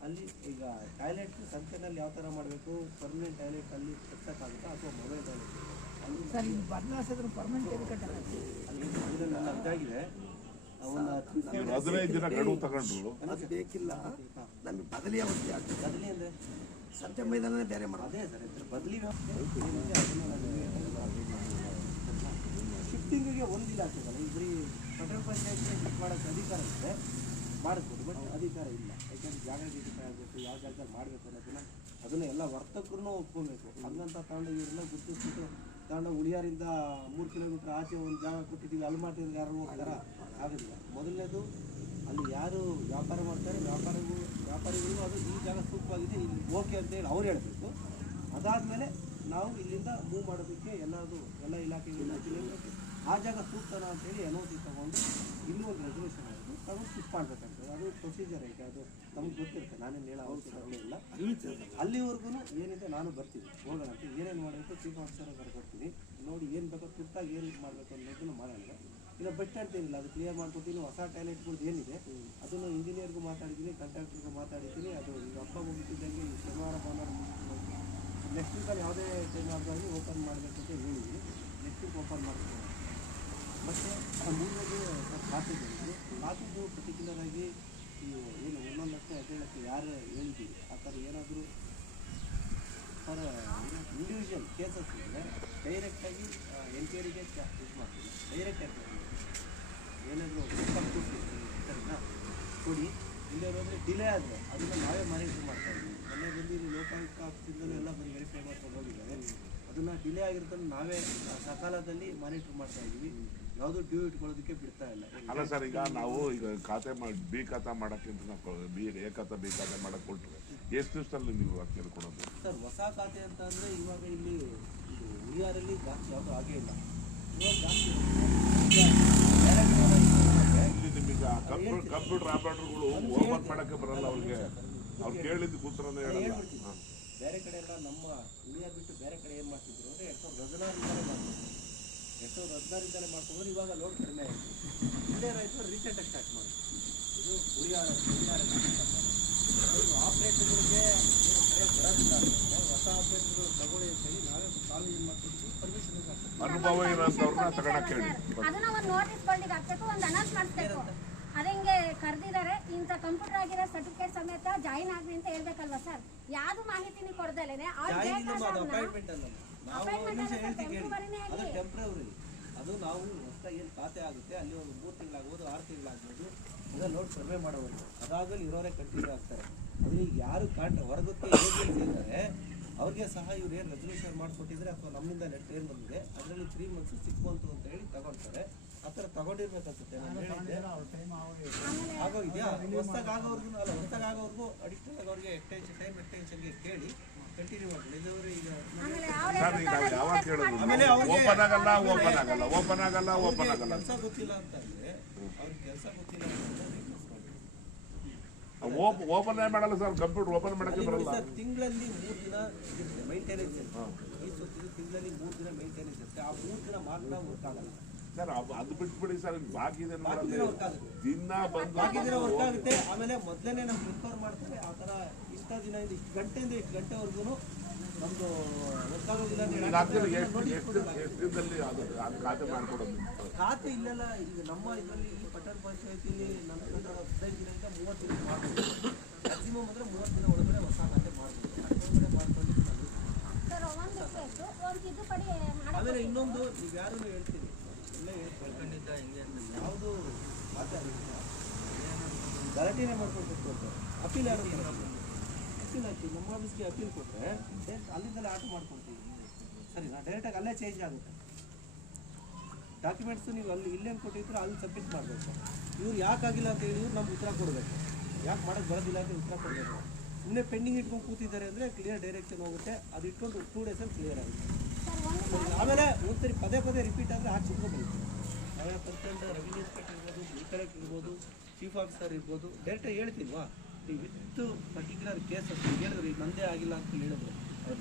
ಅಲ್ಲಿ ಈಗ ಟಾಯ್ಲೆಟ್ ಸಂತೆನಲ್ಲಿ ಯಾವ ಥರ ಮಾಡಬೇಕು, ಪರ್ಮನೆಂಟ್ ಟಾಯ್ಲೆಟ್ ಅಲ್ಲಿ ಕಟ್ಟಕ್ಕಾಗುತ್ತಾ ಅಥವಾ ಮೊಬೈಲ್ ಟಾಯ್ಲೆಟ್ ಅಲ್ಲಿ ಇದನ್ನೆಲ್ಲ ಇದಾಗಿದೆ. 15 ದಿನ ಗಡುವು ತಗೊಂಡ್ರು. ಅದು ಬೇಕಿಲ್ಲ, ನಮಗೆ ಬದಲಿ ಅವಸ್ಥೆ ಆಗ್ತದೆ. ಬದಲಿ ಅಂದರೆ ಸಂತೆ ಮೈದಾನನೇ ಬೇರೆ ಮಾಡೋದು. ಅದೇ ಸರ್, ಇದ್ರ ಬದಲಿ ಶಿಫ್ಟಿಂಗಿಗೆ ಒಂದು ಇಲಾಖೆಗಳು ಬರೀ ಪಟ್ಟಣ ಪಂಚಾಯತ್ಗೆ ಶಿಫ್ಟ್ ಮಾಡೋಕ್ಕೆ ಅಧಿಕಾರ ಇದೆ, ಮಾಡಿಸ್ಬೋದು. ಬಟ್ ಅಧಿಕಾರ ಇಲ್ಲ. ಯಾಕೆಂದರೆ ಜಾಗ ಡಿಫೈ ಆಗಬೇಕು, ಯಾವ ಜಾಗದಲ್ಲಿ ಮಾಡಬೇಕು ಅದನ್ನು ಎಲ್ಲ ವರ್ತಕರನ್ನೂ ಒಪ್ಕೊಬೇಕು. ಹಂಗಂತ ತಗೊಂಡು ಇವರೆಲ್ಲ ಗುರುತಿಸ್ಬಿಟ್ಟು ತಗೊಂಡು ಉಳಿಯಾರಿಂದ 3 ಕಿಲೋಮೀಟ್ರ್ ಆಚೆ ಒಂದು ಜಾಗ ಕೊಟ್ಟಿದ್ದೀವಿ ಅಲ್ಲಿ ಮಾಡ್ತಿದ್ರೆ ಯಾರು ಹೋಗ್ತಾರ? ಆಗೋದಿಲ್ಲ. ಮೊದಲನೇದು ಅಲ್ಲಿ ಯಾರು ವ್ಯಾಪಾರ ಮಾಡ್ತಾರೆ ವ್ಯಾಪಾರಿಗಳಿಗೂ ಅದು ಈ ಜಾಗ ಸೂಕ್ತವಾಗಿದೆ, ಇಲ್ಲಿ ಓಕೆ ಅಂತೇಳಿ ಅವ್ರು ಹೇಳಬೇಕು. ಅದಾದಮೇಲೆ ನಾವು ಇಲ್ಲಿಂದ ಮೂವ್ ಮಾಡೋದಕ್ಕೆ ಎಲ್ಲ ಇಲಾಖೆಗಳಿಂದ ಆ ಜಾಗ ಸೂಕ್ತನ ಅಂತೇಳಿ ಎನ್ಒಸಿ ತೊಗೊಂಡು ಇಲ್ಲಿ ಒಂದು ರೆಸಲ್ಯೂಷನ್ ಆಯಿತು ತಗೊಂಡು ಶಿಫ್ಟ್ ಮಾಡಬೇಕಂತೇಳಿ ಅದು ಪ್ರೊಸೀಜರ್ ಐತೆ. ಅದು ನಮ್ಗೆ ಗೊತ್ತಿರುತ್ತೆ, ನಾನೇನು ಹೇಳೋ ಅವಶ್ಯಕತೆ ಇಲ್ಲ. ಅಲ್ಲಿವರೆಗೂ ಏನಿದೆ ನಾನು ಬರ್ತೀನಿ, ಹೋಗೋಣ ಅಂತ. ಏನೇನು ಮಾಡಬೇಕು ಚೀಫ್ ಆಫೀಸರ್ ಬರ್ಕೊಡ್ತೀನಿ. ನೋಡಿ ಏನು ಬೇಕೋ ತುರ್ತಾಗಿ ಏನು ಮಾಡಬೇಕು ಅನ್ನೋದನ್ನು ಮಾಡೋಣ. ಇಲ್ಲ ಬಸ್ ಸ್ಟ್ಯಾಂಡ್ ಏನಿಲ್ಲ ಅದು ಕ್ಲಿಯರ್ ಮಾಡ್ಕೊತೀನಿ. ಹೊಸ ಟಾಯ್ಲೆಟ್ಗಳು ಏನಿದೆ ಅದನ್ನು ಇಂಜಿನಿಯರ್ಗೂ ಮಾತಾಡಿದ್ದೀನಿ, ಕಾಂಟ್ರಾಕ್ಟರ್ಗೂ ಮಾತಾಡಿದ್ದೀನಿ. ಅದು ಈಗ ಹಬ್ಬ ಮುಗಿತಿದ್ದಂಗೆ ಈ ಶನಿವಾರ ಭಾನುವಾರ ನೆಕ್ಸ್ಟ್ ವೀಕಲ್ಲಿ ಯಾವುದೇ ಟೈಮ್ ಆಗಿ ಓಪನ್ ಮಾಡಬೇಕು ಅಂತ ಹೇಳಿದ್ವಿ. ನೆಕ್ಸ್ಟ್ ವೀಕ್ ಓಪನ್ ಮಾಡ್ತೀವಿ. ಮತ್ತು ಮೂರನೇದು ಖಾತೆದು ಪರ್ಟಿಕ್ಯುಲರ್ ಆಗಿ ನೀವು ಏನು 1 ಲಕ್ಷ 2 ಲಕ್ಷ ಯಾರು ಹೇಳಿದ್ದೀವಿ ಆ ಥರ ಏನಾದರೂ ಫಾರ್ ಇಂಡಿವಿಜುವಲ್ ಕೇಸಸ್ ಇದ್ದರೆ ಡೈರೆಕ್ಟಾಗಿ ಎನ್ಕ್ವೈರಿಗೆ ಇದು ಮಾಡ್ತೀವಿ. ಡೈರೆಕ್ಟ್ ಏನಾದರೂ ಸರಿನಾ ಕೊಡಿ. ಇಲ್ಲೇ ಹೋದರೆ ಡಿಲೇ ಆದರೆ ಅದನ್ನು ನಾವೇ ಮಾನಿಟರ್ ಮಾಡ್ತಾಯಿದ್ವಿ. ಮೊನ್ನೆ ಬಂದು ಲೋಕಾಯುಕ್ತ ಆಫೀಸಿಂದಲೂ ಎಲ್ಲ ಬಂದು ವೆರಿಫೈ ಮಾಡ್ಕೊಂಡು ಹೋಗಿದ್ದಾರೆ. ಅದನ್ನು ಡಿಲೇ ಆಗಿರೋದನ್ನು ನಾವೇ ಸಕಾಲದಲ್ಲಿ ಮಾನಿಟರ್ ಮಾಡ್ತಾ ಇದ್ದೀವಿ. ಯಾವುದು ಡ್ಯೂ ಇಟ್ಕೊಳ್ಳೋದಕ್ಕೆ ಬಿಡ್ತಾ ಇಲ್ಲ. ಅಲ್ಲ ಸರ್, ಈಗ ನಾವು ಈಗ ಖಾತೆ ಬಿ ಖಾತಾ ಮಾಡೋಕ್ಕಿಂತ ನಾವು ಎ ಖಾತಾ ಬಿ ಖಾತೆ ಮಾಡಕ್ಕೆ ಕೊಟ್ಟರೆ ಎಷ್ಟು ದಿವಸದಲ್ಲಿ ನೀವು ಅಕ್ಕಿ ಕೊಡೋದು ಸರ್? ಹೊಸ ಖಾತೆ ಅಂತ ಅಂದರೆ ಇವಾಗ ಇಲ್ಲಿ ಇದು ಉಳಿಯಾರಲ್ಲಿ ಜಾಸ್ತಿ ಯಾವುದೂ ಆಗೇ ಇಲ್ಲ. ಇವಾಗ ಜಾಸ್ತಿ ಇಲ್ಲಿ ನಿಮಗೆ ಕಂಪ್ಯೂಟರ್ ಆಪರೇಟರ್ಗಳು ಓಪನ್ ಮಾಡೋಕ್ಕೆ ಬರಲ್ಲ. ಅವ್ರಿಗೆ ಅವ್ರು ಕೇಳಿದ್ದು ಕೂತ್ರನೇ ಹೇಳಲ್ಲ. ಬೇರೆ ಕಡೆ ಎಲ್ಲ ನಮ್ಮ ಉಳಿಯಾರ ಬಿಟ್ಟು ಬೇರೆ ಕಡೆ ಏನು ಮಾಡ್ತಿದ್ರು ಅಂದರೆ 2016 ಮಾಡ್ತಿದ್ರು. 2016 ಮಾಡ್ಕೊಂಡ್ರೆ ಇವಾಗ ಲೋಡ್ ಕಡಿಮೆ ಆಯಿತು. ಇಲ್ಲೇ ರೈತರು ರೀಸೆಂಟಾಗಿ ಸ್ಟಾರ್ಟ್ ಮಾಡಿದ್ರು. ಇದು ಉಳಿಯಾರ ಆಪ್ರೇಟರ್ಗಳಿಗೆ ಬರೋದಿಲ್ಲ. ಹೊಸ ಆಪ್ರೇಟರ್ಗಳು ತಗೊಳ್ಳಿ ಅಂತ ಹೇಳಿ ನಾವೇ ತಾವು ಏನು ಮಾಡ್ತಿದ್ವಿ, ಪರ್ಮಿಷನ್ ಅನುಭವ ಇರೋಂಥವ್ರನ್ನ ತಗೊಳಕ್ಕೆ ಹೇಳಿ. ಅದನ್ನ ಒಂದು ನೋಟಿಸ್ ಬೋರ್ಡಿಗೆ ಹಾಕ್ಬೇಕು, ಒಂದು ಅನೌನ್ಸ್ ಮಾಡಿಸ್ಬೇಕು. ಅದಂಗೆ ಕರೆದಿದ್ದಾರೆ, ಇಂಥ ಕಂಪ್ಯೂಟರ್ ಆಗಿರೋ ಸರ್ಟಿಫಿಕೇಟ್ ಸಮೇತ ಜಾಯಿನ್ ಆಗ್ರಿ ಅಂತ ಹೇಳ್ಬೇಕಲ್ವಾ ಸರ್? ಯಾವ್ದು ಮಾಹಿತಿನಿ ಕೊಡ್ದಲೇನೆ ಅಪಾಯಿಂಟ್ಮೆಂಟ್ ಅಲ್ಲ, ನಾವು ಅದು ಟೆಂಪ್ರವರಿ. ಅದು ನಾವು ಹೊಸದಾಗಿ ಏನು ಖಾತೆ ಆಗುತ್ತೆ ಅಲ್ಲಿ ಒಂದು 3 ತಿಂಗಳಾಗ್ಬೋದು, 6 ತಿಂಗಳಾಗ್ಬೋದು, ಈಗ ಲೋಡ್ ಸರ್ವೆ ಮಾಡೋವರೆಗೂ ಅದಾಗಲಿ ಇರೋರೇ ಕಂಟಿನ್ಯೂ ಆಗ್ತಾರೆ. ಅದು ಈಗ ಯಾರು ಹೊರಗುತ್ತೆ ಏಜೆನ್ಸಿ ಇದ್ದಾರೆ ಅವ್ರಿಗೆ ಸಹ ಇವ್ರು ಏನು ರೆಸಲ್ಯೂಷನ್ ಮಾಡಿಕೊಟ್ಟಿದ್ರೆ ಅಥವಾ ನಮ್ಮಿಂದ ನೆಟ್ ಏನು ಬಂದಿದೆ ಅದರಲ್ಲಿ 3 ಮಂತ್ಸ್ 6 ಮಂತ್ ಅಂತ ಹೇಳಿ ತಗೊಳ್ತಾರೆ. ಆ ಥರ ತಗೊಂಡಿರ್ಬೇಕನ್ಸುತ್ತೆ. ನಾನು ಹೇಳಿದ್ದೆ ಆಗೋಗಿದೆಯಾ? ಹೊಸದಾಗಿ ಆಗೋರ್ಗು ಅಲ್ಲ, ಹೊಸದಾಗಿ ಆಗೋರ್ಗೂ ಅಡಿಷನಲ್ ಆಗಿ ಅವ್ರಿಗೆ ಟೈಮ್ ಎಕ್ಸ್ಟೆನ್ಷನ್ಗೆ ಕೇಳಿ ಕಂಟಿನ್ಯೂ ಮಾಡ್ಕೊಳ್ಳಿ. ಇಲ್ಲವರೆ ಈಗ ಸರ್, ಈಗ ಯಾವಾಗ ಕೇಳೋದು ಓಪನ್ ಆಗಲ್ಲ ಓಪನ್ ಆಗಲ್ಲ ಓಪನ್ ಆಗಲ್ಲ ಓಪನ್ ಆಗಲ್ಲ ಕೆಲಸ ಗೊತ್ತಿಲ್ಲ ಅಂತ ಅಂದರೆ ಅವ್ರಿಗೆ ಕೆಲಸ ಗೊತ್ತಿಲ್ಲ ಅಂತಂದ್ರೆ ಓಪನ್ ಮಾಡಲ್ಲ ಸರ್. ಕಂಪ್ಯೂಟರ್ ಓಪನ್ ಮಾಡಕ್ಕೆ ಬರಲ್ಲ. ತಿಂಗಳಲ್ಲಿ 3 ದಿನ ಮೈಂಟೆನೆನ್ಸ್ ಇರುತ್ತೆ. ಈ ಸುತ್ತಿಗೆ ತಿಂಗಳಲ್ಲಿ 3 ದಿನ ಮೈಂಟೆನೆನ್ಸ್ ಇರುತ್ತೆ. ಆ 3 ದಿನ ಮಾತ್ರ ವರ್ಕ್ ಆಗಲ್ಲ ಸರ್. ಅದು ಬಿಟ್ಬಿಡಿ ಸರ್. ಬಾಕಿ ದಿನ ದಿನ ಬಂದು ಬಾಕಿ ದಿನ ವರ್ಕ್ ಆಗುತ್ತೆ. ಆಮೇಲೆ ಮೊದಲೇ ನಮ್ಗೆ ಇನ್ಫಾರ್ಮ್ ಮಾಡ್ತಾರೆ ಆ ಥರ ಇಷ್ಟ ದಿನದಿಂದ ಇಷ್ಟು ಗಂಟೆಯಿಂದ ಇಷ್ಟು ಗಂಟೆವರೆಗೂ ನಮ್ದು ವರ್ಕ್ ಆಗೋದಿಲ್ಲ. ಎಷ್ಟು ದಿನದಲ್ಲಿ ಅದು ಖಾತೆ ಮಾಡ್ಕೊಡೋದು? ಖಾತೆ ಇಲ್ಲೆಲ್ಲ ಈಗ ನಮ್ಮ ಇದರಲ್ಲಿ ಈ ಪಟ್ಟಣ ಪಂಚಾಯತಿಲಿ ನನ್ನ 15 ದಿನದಿಂದ 30 ದಿನ ಮಾಡ್ಬೋದು. ಮ್ಯಾಕ್ಸಿಮಮ್ ಅಂದರೆ 30 ದಿನ ಒಳಗಡೆ ಹೊಸ ಖಾತೆ ಮಾಡ್ಬೋದು. ಒಳಗಡೆ ಮಾಡ್ಕೊಂಡು ಆಮೇಲೆ ಇನ್ನೊಂದು ನೀವು ಯಾರು ಹೇಳ್ತೀನಿ ಎಲ್ಲ ಹೇಳ್ಕೊಂಡಿದ್ದ ಹಿಂಗೆ ಯಾವುದು ಮಾತಾಡಿಲ್ಲ, ಗಲಾಟೆನೇ ಮಾಡ್ಕೊಂಡು ಅಪೀಲ್ ಯಾರು ಅಪೀಲ್ ಹಾಕಿ ನಮ್ಮ ಆಫೀಸ್ಗೆ ಅಪೀಲ್ ಕೊಟ್ಟರೆ ಅಲ್ಲಿಂದಲೇ ಆಟ ಮಾಡ್ಕೊಳ್ತೀವಿ. ಸರಿನಾ? ಡೈರೆಕ್ಟಾಗಿ ಅಲ್ಲೇ ಚೇಂಜ್ ಆಗುತ್ತೆ. ಡಾಕ್ಯುಮೆಂಟ್ಸು ನೀವು ಅಲ್ಲಿ ಇಲ್ಲೇನು ಕೊಟ್ಟಿದ್ರು ಅಲ್ಲಿ ಸಬ್ಮಿಟ್ ಮಾಡಬೇಕು. ಇವ್ರು ಯಾಕಾಗಿಲ್ಲ ಅಂತ ಹೇಳಿ ಇವ್ರು ನಮ್ಗೆ ಉತ್ತರ ಕೊಡಬೇಕು. ಯಾಕೆ ಮಾಡೋಕ್ಕೆ ಬರೋದಿಲ್ಲ ಅಂತ ಉತ್ತರ ಕೊಡಬೇಕು. ಸುಮ್ಮನೆ ಪೆಂಡಿಂಗ್ ಇಟ್ಕೊಂಡು ಕೂತಿದ್ದಾರೆ ಅಂದರೆ ಕ್ಲಿಯರ್ ಡೈರೆಕ್ಷನ್ ಹೋಗುತ್ತೆ. ಅದು ಇಟ್ಕೊಂಡು 2 ಡೇಸಲ್ಲಿ ಕ್ಲಿಯರ್ ಆಗುತ್ತೆ. ಆಮೇಲೆ ಒಂದ್ಸರಿ ಪದೇ ಪದೇ ರಿಪೀಟ್ ಆದರೆ ಆಕ್ಷನ್ಗೆ ಬರುತ್ತೆ. ನಾವೇ ಪರ್ಸೆಂಟ್ ರೆವಿನ್ಯೂ ಇನ್ಸ್ಪೆಕ್ಟರ್ ಇರ್ಬೋದು, ಬಿಲ್ ಕಲೆಕ್ಟರ್ ಇರ್ಬೋದು, ಚೀಫ್ ಆಫೀಸರ್ ಇರ್ಬೋದು, ಡೈರೆಕ್ಟಾಗಿ ಹೇಳ್ತೀವಾ ನೀವು ವಿತ್ ಪರ್ಟಿಕ್ಯುಲರ್ ಕೇಸ್ ಅಂತ ಹೇಳಿದ್ರು. ಈಗ ನಂದೇ ಆಗಿಲ್ಲ ಅಂತ ಹೇಳಿದ್ರು,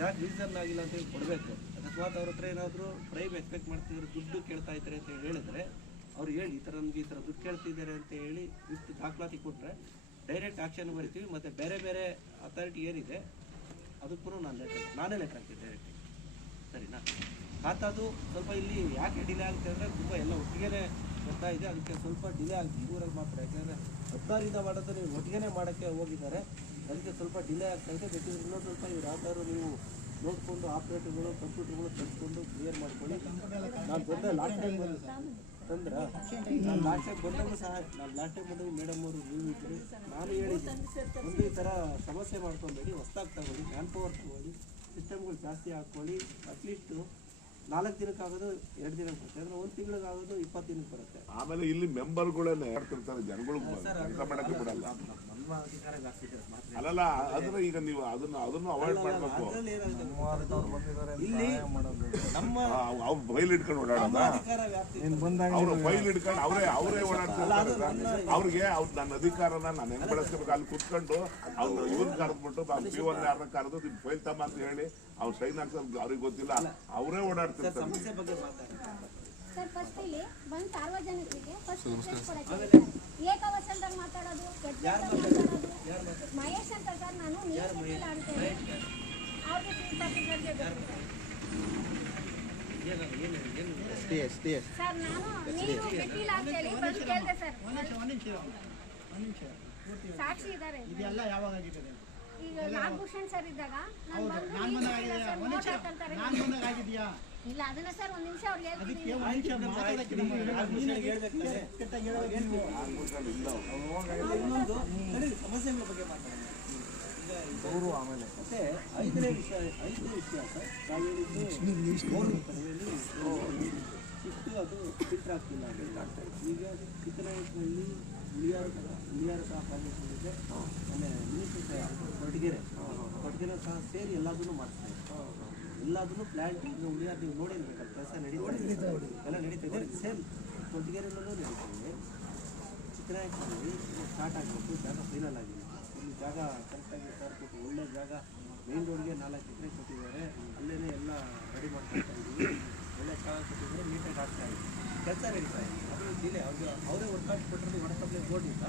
ಯಾಕೆ ರೀಸನ್ ಆಗಿಲ್ಲ ಅಂತ ಹೇಳಿ ಕೊಡಬೇಕು. ಅಕಸ್ಮಾತ್ ಅವ್ರ ಹತ್ರ ಏನಾದರೂ ಪ್ರೈಮ್ ಎಕ್ಸ್ಪೆಕ್ಟ್ ಮಾಡ್ತಿದ್ರೆ ದುಡ್ಡು ಕೇಳ್ತಾ ಇದ್ದಾರೆ ಅಂತ ಹೇಳಿದ್ರೆ ಅವ್ರು ಹೇಳಿ ಈ ಥರ ನಮಗೆ ಈ ಥರ ದುಡ್ಡು ಕೇಳ್ತಿದ್ದಾರೆ ಅಂತ ಹೇಳಿ ವಿತ್ ದಾಖಲಾತಿ ಕೊಟ್ಟರೆ ಡೈರೆಕ್ಟ್ ಆಕ್ಷನ್ ಬರಿತೀವಿ. ಮತ್ತು ಬೇರೆ ಬೇರೆ ಅಥಾರಿಟಿ ಏನಿದೆ ಅದಕ್ಕೂ ನಾನೇ ಲೆಟರ್ ಹಾಕ್ತೀನಿ ಡೈರೆಕ್ಟ್. ಸರಿನಾ? ಖಾತಾದು ಸ್ವಲ್ಪ ಇಲ್ಲಿ ಯಾಕೆ ಡಿಲೇ ಆಗುತ್ತೆ ಅಂದರೆ ತುಂಬ ಎಲ್ಲ ಒಟ್ಟಿಗೆ ಬರ್ತಾ ಇದೆ. ಅದಕ್ಕೆ ಸ್ವಲ್ಪ ಡಿಲೇ ಆಗ್ತೀವಿ ಊರಲ್ಲಿ ಮಾತ್ರ. ಯಾಕೆಂದರೆ 16ರಿಂದ ಮಾಡೋದು ನೀವು ಒಟ್ಟಿಗೆ ಮಾಡೋಕ್ಕೆ ಹೋಗಿದ್ದಾರೆ. ಅದಕ್ಕೆ ಸ್ವಲ್ಪ ಡಿಲೇ ಆಗ್ತಾಯಿದೆ. ಬೇಕಿದ್ರೆ ಇನ್ನೊಂದು ಸ್ವಲ್ಪ ಇವ್ರು ಯಾವ್ದಾದ್ರು ನೀವು ನೋಡಿಕೊಂಡು ಆಪ್ರೇಟರ್ಗಳು ಕಂಪ್ಯೂಟರ್ಗಳು ತಂದುಕೊಂಡು ಕ್ಲಿಯರ್ ಮಾಡ್ಕೊಳ್ಳಿ. ನಾನು ಬಂದ ಲಾಸ್ಟ್ ಟೈಮ್ ತಂದ್ರೆ ನಾನು ಲಾಸ್ಟ್ ಟೈಮ್ ಬಂದಾಗ ಸಹ ಲಾಸ್ಟ್ ಟೈಮ್ ಬಂದಾಗ ಮೇಡಮ್ ಅವರು ನೀವು ಇದ್ದರು. ನಾನು ಹೇಳಿದ್ದೆ ಒಂದು ಈ ಥರ ಸಮಸ್ಯೆ ಮಾಡ್ಕೊಬೇಡಿ, ಹೊಸ್ದಾಗಿ ತಗೊಳ್ಳಿ, ಮ್ಯಾನ್ ಪವರ್ ತಗೊಳ್ಳಿ, ಸಿಸ್ಟಮ್ಗಳು ಜಾಸ್ತಿ ಹಾಕ್ಕೊಳ್ಳಿ. ಅಟ್ಲೀಸ್ಟು 4 ದಿನಕ್ಕಾಗೋದು 2 ದಿನಕ್ಕೆ ಬರುತ್ತೆ. ಅಂದರೆ 1 ತಿಂಗಳಿಗಾಗೋದು 20 ದಿನಕ್ಕೆ ಬರುತ್ತೆ. ಆಮೇಲೆ ಇಲ್ಲಿ ಮೆಂಬರ್ಗಳನ್ನೇ ಹೇಳ್ತಿರ್ತಾರೆ, ಜನಗಳು ಕೆಲಸ ಮಾಡಕ್ಕೆ ಬಿಡಲ್ಲ. ಅಲ್ಲಲ್ಲ, ಆದ್ರೆ ಈಗ ನೀವು ಅದನ್ನು ಅವಾಯ್ಡ್ ಮಾಡಬೇಕು. ಇಲ್ಲಿ ನಮ್ಮ ಅವ್ರು ಫೈಲ್ ಇಟ್ಕೊಂಡು ಓಡಾಡೋದ, ಅವ್ರು ಫೈಲ್ ಇಟ್ಕೊಂಡು ಅವರೇ ಓಡಾಡ್ತಿರ್ತಾರೆ. ಅವ್ರಿಗೆ ನನ್ನ ಅಧಿಕಾರನ ನಾನು ಹೆಂಗ್ ಬಳಸ್ಕೋಬೇಕು ಅಲ್ಲಿ ಕುತ್ಕೊಂಡು ಅವ್ರು ಇವನ್ ಕರೆದ್ಬಿಟ್ಟು P1 ಯಾರನ್ನ ಕರೆದು ಫೈಲ್ ತಮ್ಮ ಅಂತ ಹೇಳಿ ಅವ್ರು ಸೈನ್ ಹಾಕ್ಸೋದು ಅವ್ರಿಗೆ ಗೊತ್ತಿಲ್ಲ, ಅವರೇ ಓಡಾಡ್ತಿರ್ತಾರೆ. ಸಮಸ್ಯೆ ಬಗ್ಗೆ ಮಾತಾಡಿ ಸರ್. ಫಸ್ಟ್ ಇಲ್ಲಿ ಬಂದು ಸಾರ್ವಜನಿಕರಿಗೆ ಫಸ್ಟ್ ಏಕವಚನದಾಗ ಮಾತಾಡೋದು, ಮಹೇಶ್ ಅಂತ ಸರ್ ನಾನು ನೀರು ಬಿಟ್ಟಿಲ್ಲ ಅಂತೇಳಿ ಅವ್ರಿಗೆ ಸರ್ ನಾನು ನೀರು ಬಿಟ್ಟಿಲ್ಲ ಅಂತೇಳಿ ಬಂದು ಕೇಳಿದೆ ಸರ್. ಸಾಕ್ಷಿ ಇದ್ದಾರೆ ಈಗ ನಾಗಭೂಷಣ್ ಸರ್ ಇದ್ದಾಗ ನಾನು ಇಲ್ಲ ಅದನ್ನ ಸರ್ ಒಂದ್ ನಿಮಿಷ ಅವ್ರಿಗೆ ಸಮಸ್ಯೆಗಳ ಬಗ್ಗೆ ಮಾತಾಡೋಣ. ಈಗ ಆಮೇಲೆ ಮತ್ತೆ ಐದನೇ ವಿಷಯ ಸರ್, ನಾವು ಹೇಳಿದ್ದು ಶಿಫ್ಟ್ ಅದು ಫಿಲ್ಟರ್ ಆಗ್ತಿಲ್ಲ ಈಗ ಚಿಕ್ಕನಾಯಕನಲ್ಲಿ ಉಳಿಯಾರ ಸಹ ಫಾರ್ಮೇಷನ್ ಇದೆ, ಆಮೇಲೆ ಕೊರಟಗೆರೆ ಸಹ ಸೇರಿ ಎಲ್ಲದನ್ನು ಮಾಡ್ತಾರೆ. ಎಲ್ಲದನ್ನು ಪ್ಲ್ಯಾಂಟ್ ಈಗ ಉಳಿಯಾರ ನೀವು ನೋಡಿರ್ಬೇಕಲ್ಲ, ಕೆಲಸ ನಡೀತಾ ಎಲ್ಲ ನಡೀತಿದೆ. ಸೇಮ್ ಕೊರಟಗೆರೆಯಲ್ಲೂ ನಡೀತಿದೆ. ಚಿಕ್ಕನಾಯಕನಲ್ಲಿ ಸ್ಟಾರ್ಟ್ ಆಗಬೇಕು, ಜಾಗ ಫೈನಲ್ ಆಗಿದೆ. ಇಲ್ಲಿ ಜಾಗ ಕರೆಕ್ಟಾಗಿ ಸರ್ ಕೊಟ್ಟು ಒಳ್ಳೆ ಜಾಗ ಮೇನ್ ರೋಡ್ಗೆ 4 ಎಕರೆ ಕೊಟ್ಟಿದ್ದಾರೆ. ಅಲ್ಲೇ ಎಲ್ಲ ರೆಡಿ ಮಾಡ್ಕೊಳ್ತಾ ಇದ್ದೀವಿ. ಒಳ್ಳೆ ಜಾಗ ಕೊಟ್ಟಿದ್ದಾರೆ, ನೀಟಾಗಿ ಆಗ್ತಾ ಇದೆ, ಕೆಲಸ ನಡೀತಾ ಇದೆ. ಅದು ಡಿಲೇ ಅವರೇ ವರ್ಕೌಟ್ ಕೊಟ್ಟಿರೋದು ವಾಟ್ಸಪ್ಲೇ ಬೋರ್ಡಿಂದ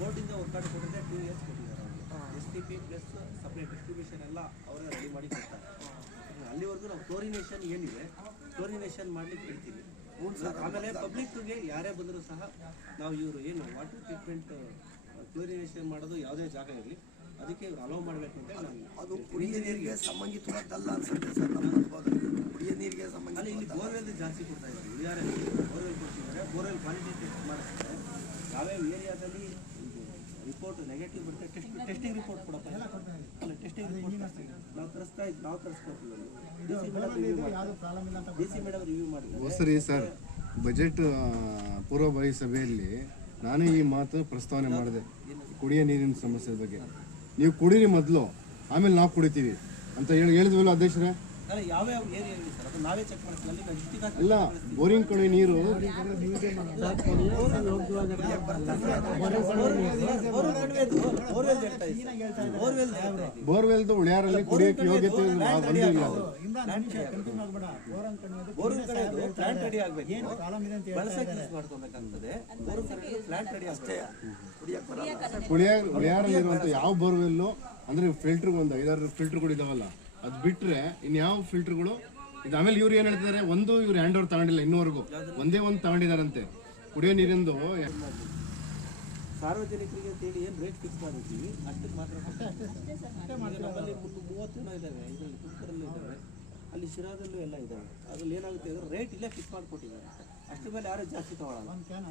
ಬೋರ್ಡಿಂದ ವರ್ಕೌಟ್ ಕೊಟ್ಟಿದ್ದೆ 2 ಇಯರ್ಸ್ ಕೊಟ್ಟಿದ್ದಾರೆ ಅವ್ರಿಗೆ. STP ಪ್ಲಸ್ ಸಪ್ಲೈ ಡಿಸ್ಟ್ರಿಬ್ಯೂಷನ್ ಎಲ್ಲ ಅವರೇ ರೆಡಿ ಮಾಡಿ ಕೊಡ್ತಾರೆ. ಅಲ್ಲಿವರೆಗೂ ನಾವು ಕ್ಲೋರಿನೇಷನ್ ಏನಿದೆ ಕ್ಲೋರಿನೇಷನ್ ಮಾಡ್ಲಿಕ್ಕೆ ಹೇಳ್ತೀವಿ. ಆಮೇಲೆ ಪಬ್ಲಿಕ್ಗೆ ಯಾರೇ ಬಂದರೂ ಸಹ ನಾವು ಇವರು ಏನು ವಾಟರ್ ಟ್ರೀಟ್ಮೆಂಟ್ ಕ್ಲೋರಿನೇಷನ್ ಮಾಡೋದು ಯಾವುದೇ ಜಾಗ ಇರಲಿ ಅದಕ್ಕೆ ಇವ್ರು ಅಲೋ ಮಾಡಬೇಕು ಅಂತ ನಾನು ಅದು ಕುಡಿಯ ನೀರಿಗೆ ಸಂಬಂಧಿತವಾದಲ್ಲ ಅನ್ಸುತ್ತೆ ಸರ್. ನಮ್ಮ ಕುಡಿಯ ನೀರಿಗೆ ಸಂಬಂಧ ಅಲ್ಲಿ ಇಲ್ಲಿ ಬೋರ್ವೆಲ್ ಜಾಸ್ತಿ ಕೊಡ್ತಾ ಇದ್ದಾರೆ. ಉಳಿಯಾರೆ ಬೋರ್ವೆಲ್ ಕೊಡ್ತಿದ್ದಾರೆ, ಬೋರ್ವೆಲ್ ಕ್ವಾಲಿಟಿ ಟೆಸ್ಟ್ ಮಾಡಿಸ್ತಾರೆ. ಯಾವ್ಯಾವ ಏರಿಯಾದಲ್ಲಿ ರಿಪೋರ್ಟ್ ನೆಗೆಟಿವ್ ಬರುತ್ತೆ ಟೆಸ್ಟಿಂಗ್ ರಿಪೋರ್ಟ್ ಕೊಡಪ್ಪ ಅಲ್ಲ ಟೆಸ್ಟಿಂಗ್ ರಿಪೋರ್ಟ್ ನಾವು ತರಿಸ್ಕೊಡ್ತೀವಿ. ಡಿ ಸಿ ಮೇಡಮ್ ರಿವ್ಯೂ ಮಾಡಿದ್ದಾರೆ. ಸರಿ ಸರ್, ಬಜೆಟ್ ಪೂರ್ವಭಾವಿ ಸಭೆಯಲ್ಲಿ ನಾನು ಈ ಮಾತು ಪ್ರಸ್ತಾವನೆ ಮಾಡಿದೆ, ಕುಡಿಯೋ ನೀರಿನ ಸಮಸ್ಯೆ ಬಗ್ಗೆ. ನೀವು ಕುಡೀರಿ ಮೊದಲು, ಆಮೇಲೆ ನಾವು ಕುಡಿತೀವಿ ಅಂತ ಹೇಳಿದ್ವಲ್ಲ ಅಧ್ಯಕ್ಷರೇ. ಯಾವ್ಯಾವ ಏರಿಯಾ ಸರ್ ಅದು ನಾವೇ ಚೆಕ್ ಮಾಡ್ತೀವಿ. ಅಲ್ಲಿ ಡಿಸ್ಟ್ರಿಕ್ಟ್ ಅಲ್ಲ, ಬೋರಿಂಗ್ ಕಡೆ ನೀರು ಬೋರ್ವೆಲ್ದು ಉಳ್ಯಾರಲ್ಲಿ ಕುಡಿಯೋಕೆ ಯೋಗ್ಯತೆ ಬಂದಿಲ್ಲ. ಪ್ಲಾಂಟ್ ರೆಡಿ ಆಗಬೇಕು, ಬಳಸಕ್ಕೆ ಯೂಸ್ ಮಾಡ್ಕೊಬೇಕಾಗ್ತದೆ. ಪ್ಲಾಂಟ್ ರೆಡಿ ಅಷ್ಟೇ ಉಳ್ಯಾರಲ್ಲಿರುವಂಥ ಯಾವ ಬೋರ್ವೆಲ್ಲು ಅಂದ್ರೆ ಫಿಲ್ಟರ್ ಒಂದು 5-6 ಫಿಲ್ಟರ್ಗಳು ಇದಾವಲ್ಲ, ಅದು ಬಿಟ್ರೆ ಇನ್ಯಾವ ಫಿಲ್ಟರ್ಗಳು ಇದು. ಆಮೇಲೆ ಇವ್ರು ಏನು ಹೇಳ್ತಿದ್ದಾರೆ, ಒಂದು ಇವ್ರು ಹ್ಯಾಂಡ್ ಓವರ್ ತಗೊಂಡಿಲ್ಲ ಇನ್ನೂವರೆಗೂ, ಒಂದೇ ಒಂದು ತಗೊಂಡಿದಾರಂತೆ ಕುಡಿಯೋ ನೀರಿಂದು. ಸಾರ್ವಜನಿಕರಿಗೆ ಅಂತೇಳಿ ಏನು ರೇಟ್ ಫಿಕ್ಸ್ ಮಾಡಿರ್ತೀವಿ ಅಷ್ಟಕ್ಕೆ ಮಾತ್ರ ನಮ್ಮಲ್ಲಿ 30 ಜನ ಇದ್ದಾವೆ, ಇದರಲ್ಲಿ ತುಮಕೂರಲ್ಲೂ ಇದ್ದಾವೆ, ಅಲ್ಲಿ ಶಿರಾದಲ್ಲೂ ಎಲ್ಲ ಇದ್ದಾವೆ. ಅದ್ರಲ್ಲಿ ಏನಾಗುತ್ತೆ ಅಂದರೆ ರೇಟ್ ಇಲ್ಲೇ ಫಿಕ್ಸ್ ಮಾಡಿಕೊಟ್ಟಿದ್ದಾರೆ. ಅಷ್ಟರ ಮೇಲೆ ಯಾರು ಜಾಸ್ತಿ ತಗೊಳ್ಳಲ್ಲ. ಒಂದು ಕ್ಯಾನ್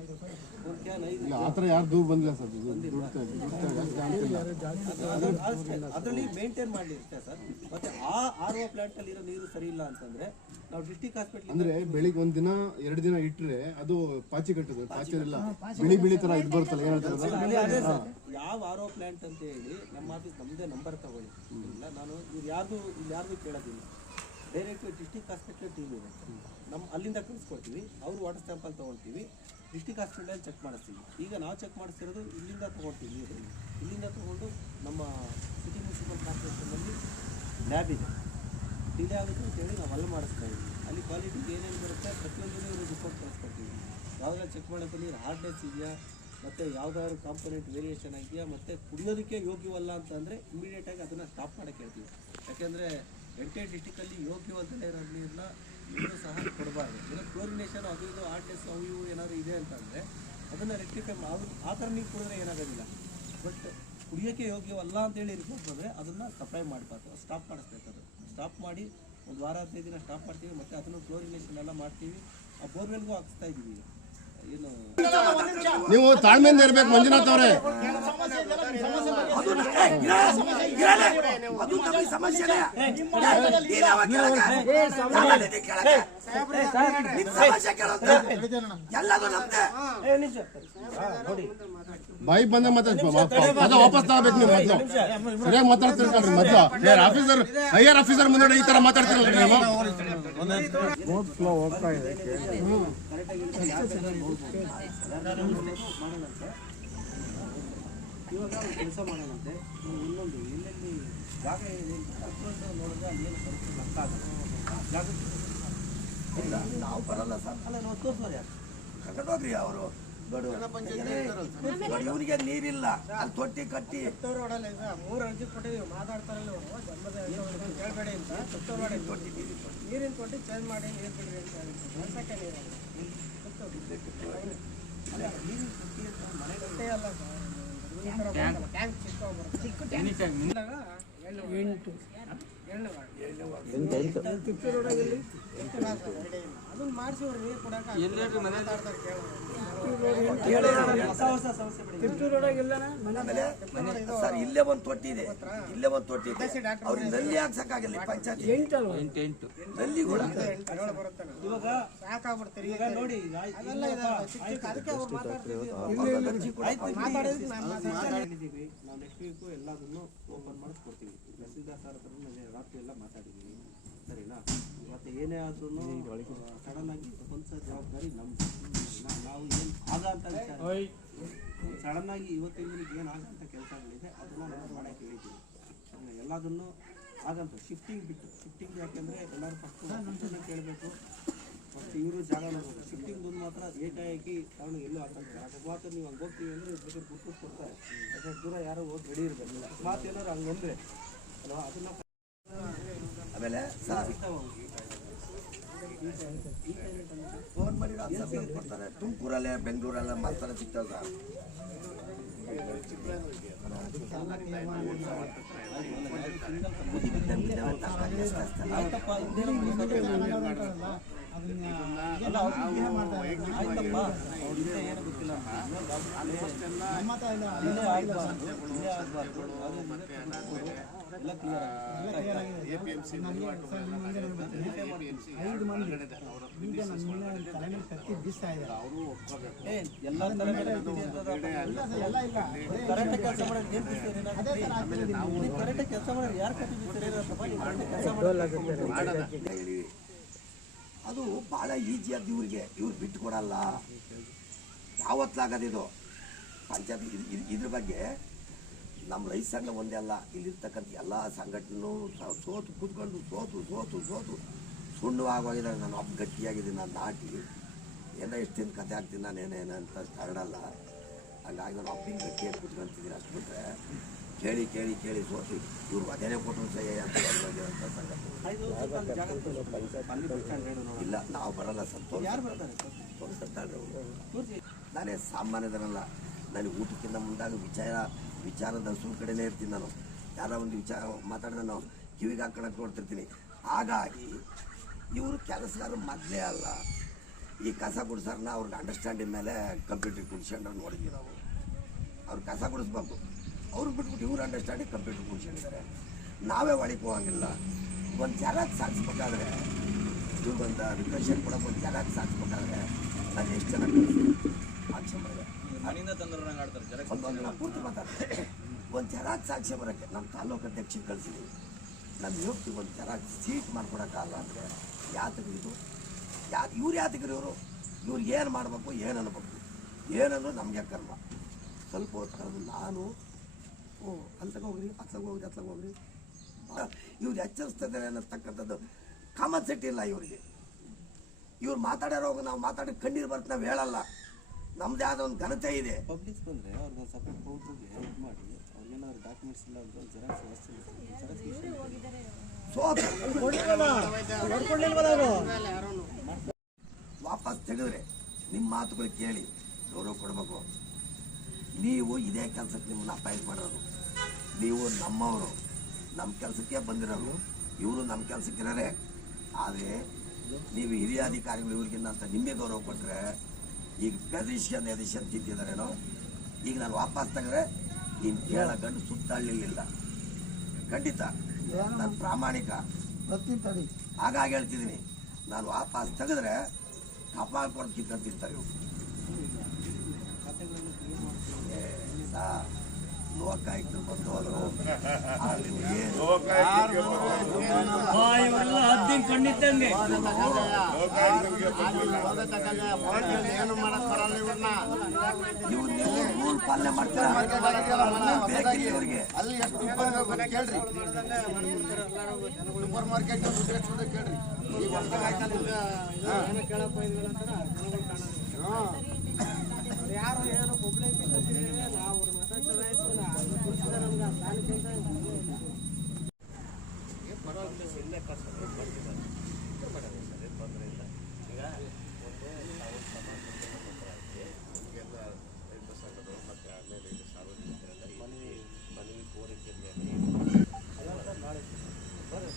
5 ಆ ಥರ ಯಾರು ದೂರ ಬಂದಿಲ್ಲ ಸರ್. ಅದರಲ್ಲಿ ಮೇಂಟೈನ್ ಮಾಡಿರುತ್ತೆ ಸರ್. ಮತ್ತೆ ಆ RO ಪ್ಲಾಂಟ್ ಅಲ್ಲಿ ಇರೋ ನೀರು ಸರಿ ಇಲ್ಲ ಅಂತಂದ್ರೆ ನಾವು ಡಿಸ್ಟ್ರಿಕ್ಟ್ ಹಾಸ್ಪಿಟಲ್ ಅಂದ್ರೆ ಬೆಳಿಗ್ಗೆ 1 ದಿನ 2 ದಿನ ಇಟ್ಟರೆ ಅದು ಪಾಚಿ ಕಟ್ಟದು, ಪಾಚಿರಲ್ಲ ಬಿಳಿ ತರ ಇದು ಬರ್ತಲ್ಲ, ಏನ್ ಹೇಳ್ತಾರೆ ಯಾವ RO ಪ್ಲಾಂಟ್ ಅಂತ ಹೇಳಿ ನಮ್ಮ ಆಫೀಸ್ ನಮ್ಮದೇ ನಂಬರ್ ತಗೊಳ್ಳಿ. ಇಲ್ಲ ನಾನು ಇವ್ರು ಯಾರ್ದು ಕೇಳೋದಿಲ್ಲ, ಡೈರೆಕ್ಟ್ ಡಿಸ್ಟ್ರಿಕ್ಟ್ ಹಾಸ್ಪಿಟಲ್ ಟೀಮ್ ಇದೆ ನಮ್ಮ, ಅಲ್ಲಿಂದ ಕಳಿಸ್ಕೊಡ್ತೀವಿ. ಅವರು ವಾಟರ್ ಸ್ಯಾಂಪಲ್ ತೊಗೊಳ್ತೀವಿ, ಡಿಸ್ಟ್ರಿಕ್ಟ್ ಹಾಸ್ಪಿಟಲ್ ಚೆಕ್ ಮಾಡಿಸ್ತೀವಿ. ಈಗ ನಾವು ಚೆಕ್ ಮಾಡಿಸ್ತಿರೋದು ಇಲ್ಲಿಂದ ತೊಗೊಳ್ತೀವಿ. ಇಲ್ಲಿಂದ ತೊಗೊಂಡು ನಮ್ಮ ಸಿಟಿ ಮುನ್ಸಿಪಲ್ ಕಾರ್ಪೊರೇಷನಲ್ಲಿ ಲ್ಯಾಬ್ ಇದೆ, ಡಿಲೇ ಆಗುತ್ತೆ ಅಂತೇಳಿ ನಾವು ಅಲ್ಲಿ ಮಾಡಿಸ್ತಾ ಇದ್ದೀವಿ. ಅಲ್ಲಿ ಕ್ವಾಲಿಟಿ ಏನೇನು ಬರುತ್ತೆ ಪ್ರತಿಯೊಂದೂ ಇವರು ರಿಪೋರ್ಟ್ ಕಳಿಸ್ಕೊಡ್ತೀವಿ. ಯಾವ್ದಾದ್ರು ಚೆಕ್ ಮಾಡೋಕ್ಕೆ ನೀರು ಹಾರ್ಡ್ನೆಸ್ ಇದೆಯಾ, ಮತ್ತು ಯಾವ್ದಾದ್ರು ಕಾಂಪೊನೆಂಟ್ ವೇರಿಯೇಷನ್ ಆಗಿದೆಯಾ, ಮತ್ತು ಕುಡಿಯೋದಕ್ಕೆ ಯೋಗ್ಯವಲ್ಲ ಅಂತಂದರೆ ಇಮಿಡಿಯೇಟಾಗಿ ಅದನ್ನು ಸ್ಟಾಪ್ ಮಾಡೋಕ್ಕೆ ಹೇಳ್ತೀವಿ. ಯಾಕೆಂದರೆ ಎಂಟೈರ್ ಡಿಸ್ಟಿಕಲ್ಲಿ ಯೋಗ್ಯವಂತಲೇ ಇರೋ ನೀರನ್ನ ನೀರು ಸಹ ಕೊಡಬಾರ್ದು. ಏನೋ ಕ್ಲೋರಿನೇಷನ್ ಅದು ಇದು ಆರ್ಟ್ನೆಸ್ ಅವು ಇವು ಏನಾದರೂ ಇದೆ ಅಂತಂದರೆ ಅದನ್ನು ರೆಕ್ಟಿಫೈ ಆ ಥರ ನೀರು ಕುಡಿದ್ರೆ ಏನಾಗೋದಿಲ್ಲ. ಬಟ್ ಕುಡಿಯೋಕ್ಕೆ ಯೋಗ್ಯವಲ್ಲ ಅಂತೇಳಿ ರಿಪೋರ್ಟ್ ಬಂದರೆ ಅದನ್ನು ಸಪ್ಲೈ ಮಾಡಬಾರ್ದು, ಸ್ಟಾಪ್ ಮಾಡಿಸ್ಬೇಕು. ಅದು ಸ್ಟಾಪ್ ಮಾಡಿ 1 ವಾರ 15 ದಿನ ಸ್ಟಾಪ್ ಮಾಡ್ತೀವಿ. ಮತ್ತು ಅದನ್ನು ಕ್ಲೋರಿನೇಷನ್ ಎಲ್ಲ ಮಾಡ್ತೀವಿ. ಆ ಬೋರ್ವೆಲ್ಗೂ ಹಾಕ್ಸ್ತಾ ಇದ್ದೀವಿ. ಏನು ನೀವು ತಾಳ್ಮೆಯಿಂದ ಇರ್ಬೇಕು ಮಂಜುನಾಥ್ ಅವರೇ. ಬಾಯಿ ಬಂದ ಪದ ವಾಪಸ್ ತಗೋಬೇಕು. ನೀವು ಮೊದಲು ಸರಿಯಾಗಿ ಮಾತಾಡ್ತಿರ್ಕಲ್ರಿ. ಮೊದಲು ಹೈಯರ್ ಆಫೀಸರ್ ಮುಂದೆ ಈ ತರ ಮಾತಾಡ್ತಿರಲ್ರಿ ನೀವು. ಹೋಗ್ತಾ ಇದೆ ಇವಾಗ ಒಂದು ಕೆಲಸ ಮಾಡೋಣಂತೆ ನೀವು ಇನ್ನೊಂದು ಎಲ್ಲೆಲ್ಲಿ ಜಾಗ ಇದೆ ಅಂತ ಕರ್ಕೊಂಡು ನೋಡಿದ್ರೆ ಅಲ್ಲಿ ಏನು ಪರಿಸ್ಥಿತಿ ಅರ್ಥ ಆಗುತ್ತೆ ಜಾಗಕ್ಕೆ ಇಲ್ಲ ನಾವು ಬರಲ್ಲ ಸರ್. ಅಲ್ಲ ನಾವು ತೋರಿಸೋರು ಯಾರು ಕರ್ಕೊಂಡೋಗ್ರಿ ಅವರು ನೋಡಿ ಇವರಿಗೆ ನೀರಿಲ್ಲ ಅಲ್ಲಿ ತೊಟ್ಟಿ ಕಟ್ಟಿ ರೋಡಲ್ಲಿ ಈಗ 3 ಅರ್ಜಿ ಕೊಟ್ಟಿದ್ದೀವಿ, ಮಾತಾಡ್ತಾರಲ್ಲ ಅವರು ಜನ್ಮದ ಕೇಳಬೇಡಿ ಅಂತ. ರೋಡ್ ತೊಟ್ಟಿ ನೀರಿನ ತೊಟ್ಟಿ ಚೇಂಜ್ ಮಾಡಿ ನೀರು ಬಿಡ್ರಿ ಅಂತ ಹೇಳಿದ್ರು. ವರ್ಷಕ್ಕೆ ನೀರಲ್ಲ ತೊಟ್ಟೆ ಅಲ್ಲ ಸರ್, ಟ್ಯಾಂಕ್ ಚಿಕ್ಕ ಅದನ್ನ ಮಾಡಿಸಿವ್ರಿ ನೀರು ಕೊಡಕ ಸರ್. ಇಲ್ಲೇ ಒಂದು ತೊಟ್ಟಿ ಇದೆ, ಇಲ್ಲೇ ಒಂದು ತೊಟ್ಟಿ ಇದೆ. ಅವ್ರಿಗೆ ನಲ್ಲಿ ಹಾಕ್ಸಕ್ಕಾಗಿಲ್ಲ ಪಂಚಾಯತ್ ನಲ್ಲಿ ಕೂಡ ಇವಾಗ ಸಾಕಾಗ್ಬಿಡ್ತೀರಿ. ಈಗ ನೋಡಿ ಅದೆಲ್ಲ ಇದೆ ಅದಕ್ಕೆ ಅವ್ರು ಮಾತಾಡ್ತಿದ್ದೀವಿ. ನಾವು ನೆಕ್ಸ್ಟ್ ವೀಕು ಎಲ್ಲದನ್ನು ಓಪನ್ ಮಾಡಿಸ್ಕೊಡ್ತೀವಿ. ತಹಸೀಲ್ದಾರ್ ಸರ್ ಹತ್ರ ರಾತ್ರಿ ಎಲ್ಲ ಮಾತಾಡಿದ್ದೀವಿ, ಸರಿನಾ? ಮತ್ತೆ ಏನೇ ಆದ್ರೂ ಸಡನ್ ಆಗಿ ಹೊಂದಿಸೋ ಜವಾಬ್ದಾರಿ ನಮ್ದು. ನಾವು ಏನು ಆಗಂತ ವಿಚಾರ ಸಡನ್ ಆಗಿ ಇವತ್ತಿನ ದಿನಕ್ಕೆ ಏನು ಆಗಂತ ಕೆಲಸಗಳಿದೆ ಅದನ್ನು ನಾವು ಮಾಡಕ್ಕೆ ಹೇಳಿದ್ದೀವಿ. ಎಲ್ಲದನ್ನು ಆಗಂತ ಶಿಫ್ಟಿಂಗ್ ಬಿಟ್ಟು ಶಿಫ್ಟಿಂಗ್ ಯಾಕೆಂದರೆ ಎಲ್ಲರೂ ಫಸ್ಟ್ ಕೇಳಬೇಕು, ಫಸ್ಟ್ ಇವರು ಜಾಗ ನೋಡಬೇಕು. ಶಿಫ್ಟಿಂಗ್ ಬಂದು ಮಾತ್ರ ಏಕಾಏಕಿ ಕಾರಣ ಎಲ್ಲೂ ಹಾಕಂತಾರೆ. ಅಕಸ್ಮಾತ್ ನೀವು ಹಂಗೆ ಹೋಗ್ತೀವಿ ಅಂದರೆ ಬೇಕಾದ್ರೆ ಗುರ್ತಿಸ್ಕೊಡ್ತಾರೆ. ಯಾಕಂದ್ರೆ ದೂರ ಯಾರು ಹೋಗಿ ರೆಡಿ ಇರಬೇಕು. ಅಕಸ್ಮಾತ್ ಏನಾದ್ರು ಹಂಗಂದ್ರೆ ಅಲ್ವಾ ಅದನ್ನು ಆಮೇಲೆ ಸರ್ ಫೋನ್ ಮಾಡಿ ಕೊಡ್ತಾರೆ. ತುಮಕೂರಲ್ಲೇ ಬೆಂಗಳೂರಲ್ಲೇ ಮಾತ್ರ ಸಿಗ್ತಾವೆ ಸರ್. ಅದು ಬಹಳ ಈಜಿ ಅದು ಇವ್ರಿಗೆ, ಇವ್ರು ಬಿಟ್ಟು ಕೊಡಲ್ಲ. ಯಾವತ್ತಾಗದಿದು ಪಂಚಾಯತ್ ಇದ್ರ ಬಗ್ಗೆ ನಮ್ಮ ರೈತ ಸಂಘ ಒಂದೇ ಅಲ್ಲ, ಇಲ್ಲಿರ್ತಕ್ಕಂಥ ಎಲ್ಲ ಸಂಘಟನೆ ಸೋತು ಕೂತ್ಕೊಂಡು ಸೋತು ಸುಣ್ಣವಾಗೋಗಿದ್ದಾರೆ. ನಾನು ಒಬ್ಬ ಗಟ್ಟಿಯಾಗಿದ್ದೀನಿ, ನಾನು ನಾಟಿ ಏನೋ ಎಷ್ಟು ದಿನ ಕತೆ ಆಗ್ತೀನಿ ನಾನು ಏನೇನು ಅಂತ ಕಾರಣಲ್ಲ. ಹಂಗಾಗಿ ನಾನು ಒಬ್ಬಿಂಗ್ ಗಟ್ಟಿಯಾಗಿ ಕೂತ್ಕೊಂತಿದ್ದೀನಿ. ಅಷ್ಟು ಬಿಟ್ಟರೆ ಕೇಳಿ ಸೋತು ಇವ್ರು ಅದೇನೇ ಕೊಟ್ಟರು ಸಹಿ ಅಂತ ಸಂಘಟನೆ ಇಲ್ಲ. ನಾವು ಬರಲ್ಲ ಸರ್, ತೋರಿಸ್ತಾರೆ. ನಾನೇ ಸಾಮಾನ್ಯದನಲ್ಲ, ನನಗೆ ಊಟಕ್ಕಿಂತ ಮುಂದಾಗ ವಿಚಾರದ ಹಸು ಕಡೆನೇ ಇರ್ತೀನಿ. ನಾನು ಯಾರೋ ಒಂದು ವಿಚಾರ ಮಾತಾಡಿದ್ರೆ ನಾವು ಕಿವಿಗೆ ಹಾಕೊಳ್ಳೋಕೆ ನೋಡ್ತಿರ್ತೀನಿ. ಹಾಗಾಗಿ ಇವರು ಕೆಲಸಗಾರರು ಮೊದಲೇ ಅಲ್ಲ. ಈ ಕಸ ಗುಡಿಸೋರ್ನ ಅವ್ರಿಗೆ ಅಂಡರ್ಸ್ಟ್ಯಾಂಡಿಂಗ್ ಮೇಲೆ ಕಂಪ್ಯೂಟರ್ ಕುಡಿಸ್ಕೊಂಡು ನೋಡಿದ್ವಿ ನಾವು. ಅವ್ರು ಕಸ ಗುಡಿಸ್ಬೇಕು, ಅವ್ರಿಗೆ ಬಿಟ್ಬಿಟ್ಟು ಇವ್ರು ಅಂಡರ್ಸ್ಟ್ಯಾಂಡಿಂಗ್ ಕಂಪ್ಯೂಟರ್ ಕುಡಿಸ್ಕೊಂಡಿದ್ದಾರೆ. ನಾವೇ ಒಳಗೆ ಹೋಗಂಗಿಲ್ಲ. ಒಂದು ಜೆರಾಕ್ಸ್ ಹಾಕ್ಸ್ಬೇಕಾದ್ರೆ ಇವ್ರಿಗೊಂದು ರಿಕ್ವೆಷನ್ ಕೊಡೋಕೆ ಒಂದು ಜೆರಾಕ್ಸ್ ಹಾಕ್ಸ್ಬೇಕಾದ್ರೆ ನಾನು ಎಷ್ಟು ಜನ ಸಾಕ್ಷ್ಯ ಮಾಡಿದೆ ಪೂರ್ತಿ ಮಾತಾಡ್ತಾರೆ. ಒಂದು ಜೆರಾಕ್ಸ್ ಸಾಕ್ಷ್ಯ ಬರೋಕ್ಕೆ ನಮ್ಮ ತಾಲೂಕು ಅಧ್ಯಕ್ಷಕ್ಕೆ ಕಳಿಸಿದ್ದೀವಿ. ನಮ್ಮ ಹೋಗ್ತೀವಿ ಒಂದು ಜೆರಾಕ್ಸ್ ಸೀಟ್ ಮಾಡ್ಕೊಡೋಕ್ಕಲ್ಲ ಅಂದರೆ ಯಾತಕ್ಕೆ ಇದು ಇವ್ರು ಯಾತಕ್ರಿ ಇವ್ರಿಗೆ ಏನು ಮಾಡಬೇಕು ಏನು ಅನ್ಬೇಕು ಏನನ್ನು ನಮಗೆ ಕರ್ಮ. ಸ್ವಲ್ಪ ಹೊತ್ತು ಕರೆದು ನಾನು ಅಲ್ತಗೆ ಹೋಗ್ರಿ ಅತ್ಲಾಗ ಹೋಗ್ರಿ ಇವ್ರು ಎಚ್ಚರಿಸ್ತಿದ್ದಾರೆ ಅನ್ನತಕ್ಕಂಥದ್ದು ಕಾಮನ್ ಸೆಟ್ ಇಲ್ಲ ಇವರಿಗೆ. ಇವ್ರು ಮಾತಾಡೋವಾಗ ನಾವು ಮಾತಾಡಿ ಕಣ್ಣೀರು ಬರ್ತ ನಾವು ಹೇಳಲ್ಲ. ನಮ್ದು ಯಾವುದೋ ಒಂದು ಘನತೆ ಇದೆ. ಪಬ್ಲಿಕ್ಸ್ ಬಂದರೆ ಅವ್ರಿಗೆ ಸಪೋರ್ಟ್ ಪೌಡ್ರಿಗೆ ಇದು ಮಾಡಿ ಅವ್ರಿಗೇನಾದ್ರು ಡಾಕ್ಯುಮೆಂಟ್ಸ್ ಇಲ್ಲ ಅಂದರೆ ಜೆರಾಕ್ಸ್ ವಾಪಸ್ ತೆಗೆದ್ರೆ ನಿಮ್ಮ ಮಾತುಗಳು ಕೇಳಿ ಗೌರವ ಕೊಡಬೇಕು. ನೀವು ಇದೇ ಕೆಲಸಕ್ಕೆ ನಿಮ್ಮನ್ನ ಅಪಾಯಿಂಟ್ ಮಾಡೋರು, ನೀವು ನಮ್ಮವರು, ನಮ್ಮ ಕೆಲಸಕ್ಕೆ ಬಂದಿರೋರು, ಇವರು ನಮ್ಮ ಕೆಲಸಕ್ಕಿರೋರೆ. ಆದರೆ ನೀವು ಹಿರಿಯ ಅಧಿಕಾರಿಗಳು ಇವ್ರಿಗಿನ್ನ ಅಂತ ನಿಮಗೆ ಗೌರವ ಕೊಟ್ಟರೆ ಈಗ ಎದಿಷನ್ ತಿಂತಿದ್ದಾರೇನೋ. ಈಗ ನಾನು ವಾಪಸ್ ತೆಗೆದ್ರೆ ನೀನು ಕೇಳ ಗಂಡು ಸುತ್ತಳ್ಳಿಲ್ಲ. ಖಂಡಿತ ನಾನು ಪ್ರಾಮಾಣಿಕ. ಹಾಗಾಗಿ ಹೇಳ್ತಿದ್ದೀನಿ, ನಾನು ವಾಪಸ್ ತೆಗೆದ್ರೆ ಕಪಾಲ್ ಕೊಟ್ಟು ಕಿತ್ಕೊಂಡು ತಿಂತಾರೆ ಇವರು. ಲೋಕಾಯುಕ್ತರು ಬಂದು ಹೋದ್ರು ಅಲ್ಲಿ ಏನು ಇವ್ರು ರೂಲ್ ಪಾಲನೆ ಮಾಡ್ತಾರೆ ಇವ್ರಿಗೆ ಅಲ್ಲಿ ಎಷ್ಟು ಕೇಳ್ರಿ ಸೂಪರ್ ಮಾರ್ಕೆಟ್ ಕೇಳ್ರಿ ಯಾರು ಏನು ಪಬ್ಲಿಕ್ ನಾವು ಅವ್ರ ಮತ ಚಲಾಯಿಸಿ ನಮ್ಗೆ ಸ್ಥಾನಕ್ಕಿಂತ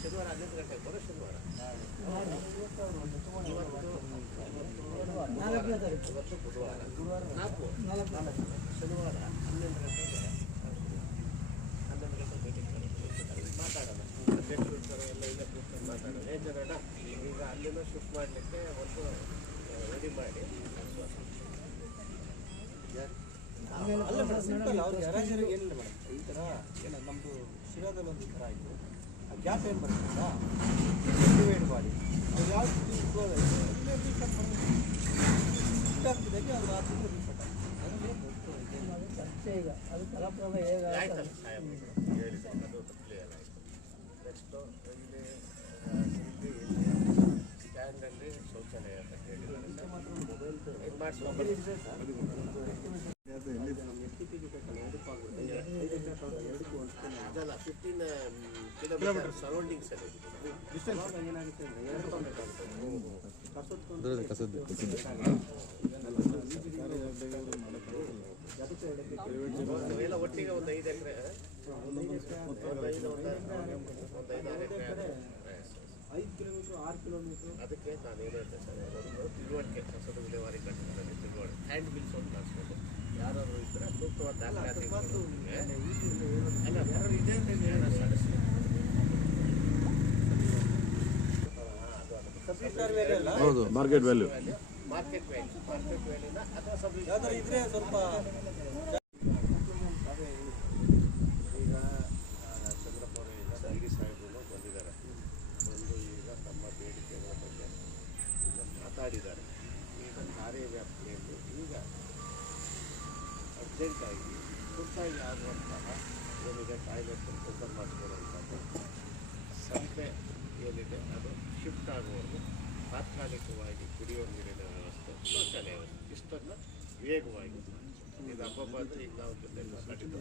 ಶನಿವಾರ 11 ಗಂಟೆಗೆ ಬರೋ ಶನಿವಾರ ಇವತ್ತು ಬುಧವಾರ ಶನಿವಾರ 11 ಗಂಟೆಗೆ ಮಾತಾಡೋಣ ಎಲ್ಲ ಇಲ್ಲ ಕೂತ್ಕೊಂಡು ಮಾತಾಡೋಣ ಏನು ಜನ ಈಗ ಅಲ್ಲಿಂದ ಶಿಫ್ಟ್ ಮಾಡಲಿಕ್ಕೆ ಒಂದು ರೆಡಿ ಮಾಡಿ ಅಲ್ಲ ಸಿಂಪಲ್ ಅವ್ರಿಗೆ ಅರಾಜರಿಗೆ ಏನಿಲ್ಲ ಮೇಡಮ್ ಈ ಥರ ಏನ ನಮ್ಮದು ಶಿರಾದಲ್ಲಿ ಒಂದು ಈ ಥರ ಆಯಿತು ಆ ಗ್ಯಾಪ್ ಏನು ಬರ್ತದಲ್ಲ ಡಿವೈಡ್ ಮಾಡಿ ಅದು ಯಾವ್ದು ಕ್ಲೋಸ್ ಆಯಿತು ಇಲ್ಲೇ ರೀಸೆಟ್ ಆಗ್ತಿದೆ ಅದು ಆ ತಿಂಗಳು ರೀಸೆಟ್ ಆಗಿದೆ ಚರ್ಚೆ ಈಗ ಅದು ಫಲಪ್ರದ ಹೇಗೆ ಆಯ್ತಲ್ಲ ಸಾಹೇಬ್ ಹೇಳಿ ಅದು ಕ್ಲಿಯರ್ ಆಯಿತು ನೆಕ್ಸ್ಟು ಇಲ್ಲಿ ಸ್ಟ್ಯಾಂಡಲ್ಲಿ ಶೌಚಾಲಯ ಅಂತ ಹೇಳಿದ್ದಾರೆ ಮೊಬೈಲ್ ಇದು ಅದಲ್ಲ 15 ಕಿಲೋಮೀಟರ್ ಸರೌಂಡಿಂಗ್ಸ್ ಅಲ್ಲಿ ಏನಾಗುತ್ತೆ ಎಲ್ಲ ಒಟ್ಟಿಗೆ ಒಂದು 5 ಎಕರೆ 5 ಕಿಲೋಮೀಟರ್ 6 ಕಿಲೋಮೀಟರ್ ಅದಕ್ಕೆ ನಾನು ಏನು ಹೇಳ್ತೇನೆ ಸರ್ ಒಂದು ತಿಳುವಳಿಕೆ ಕಸದ ವಿಲೇವಾರಿ ಘಟಕದಲ್ಲಿ ತಿಳುವಳಿಕೆ ಹ್ಯಾಂಡ್ ಬಿಲ್ಸ್ ಒಂದು ಮಾಡಿಸ್ಬೇಕು ಯಾರಾದ್ರು ಇದ್ದರೆ ಸೂಕ್ತವಾದ ದಾಖಲಾತಿ ಹೌದು ಮಾರ್ಕೆಟ್ ವ್ಯಾಲ್ಯೂ ವ್ಯಾಲ್ಯೂನ ಅಥವಾ ಸಬ್ ಯಾವ್ದಾರು ಇದ್ರೆ ಸ್ವಲ್ಪ ಈಗ ಚಂದ್ರಪ್ಪ ಈಗ ಡಿ ಸಾಹೇಬರು ಬಂದಿದ್ದಾರೆ ಬಂದು ಈಗ ತಮ್ಮ ಬೇಡಿಕೆಗಳ ಬಗ್ಗೆ ಈಗ ಮಾತಾಡಿದ್ದಾರೆ ಈಗ ಕಾರ್ಯವ್ಯಾಪ್ತಿಯಲ್ಲಿ ಈಗ ಅರ್ಜೆಂಟಾಗಿ ತುರ್ತಾಗಿ ಆಗುವಂತಹ ಏನಿದೆ ಟಾಯ್ಲೆಟ್ ಓಪನ್ ಮಾಡಿಸ್ಕೊಳ್ಳುವಂಥದ್ದು ಸಂತೆ ಏನಿದೆ ಅದು ಶಿಫ್ಟ್ ಆಗುವವರೆಗೂ ತಾತ್ಕಾಲಿಕವಾಗಿ ಕುಡಿಯುವ ನೀರಿನ ವ್ಯವಸ್ಥೆ ಶೌಚಾಲಯ ವ್ಯವಸ್ಥೆ ಇಷ್ಟನ್ನು ವೇಗವಾಗಿ ಇದು ಹಬ್ಬ ಅಂದರೆ ಈಗ ನಾವು ಜೊತೆ ಮಾತಾಡಿದ್ದು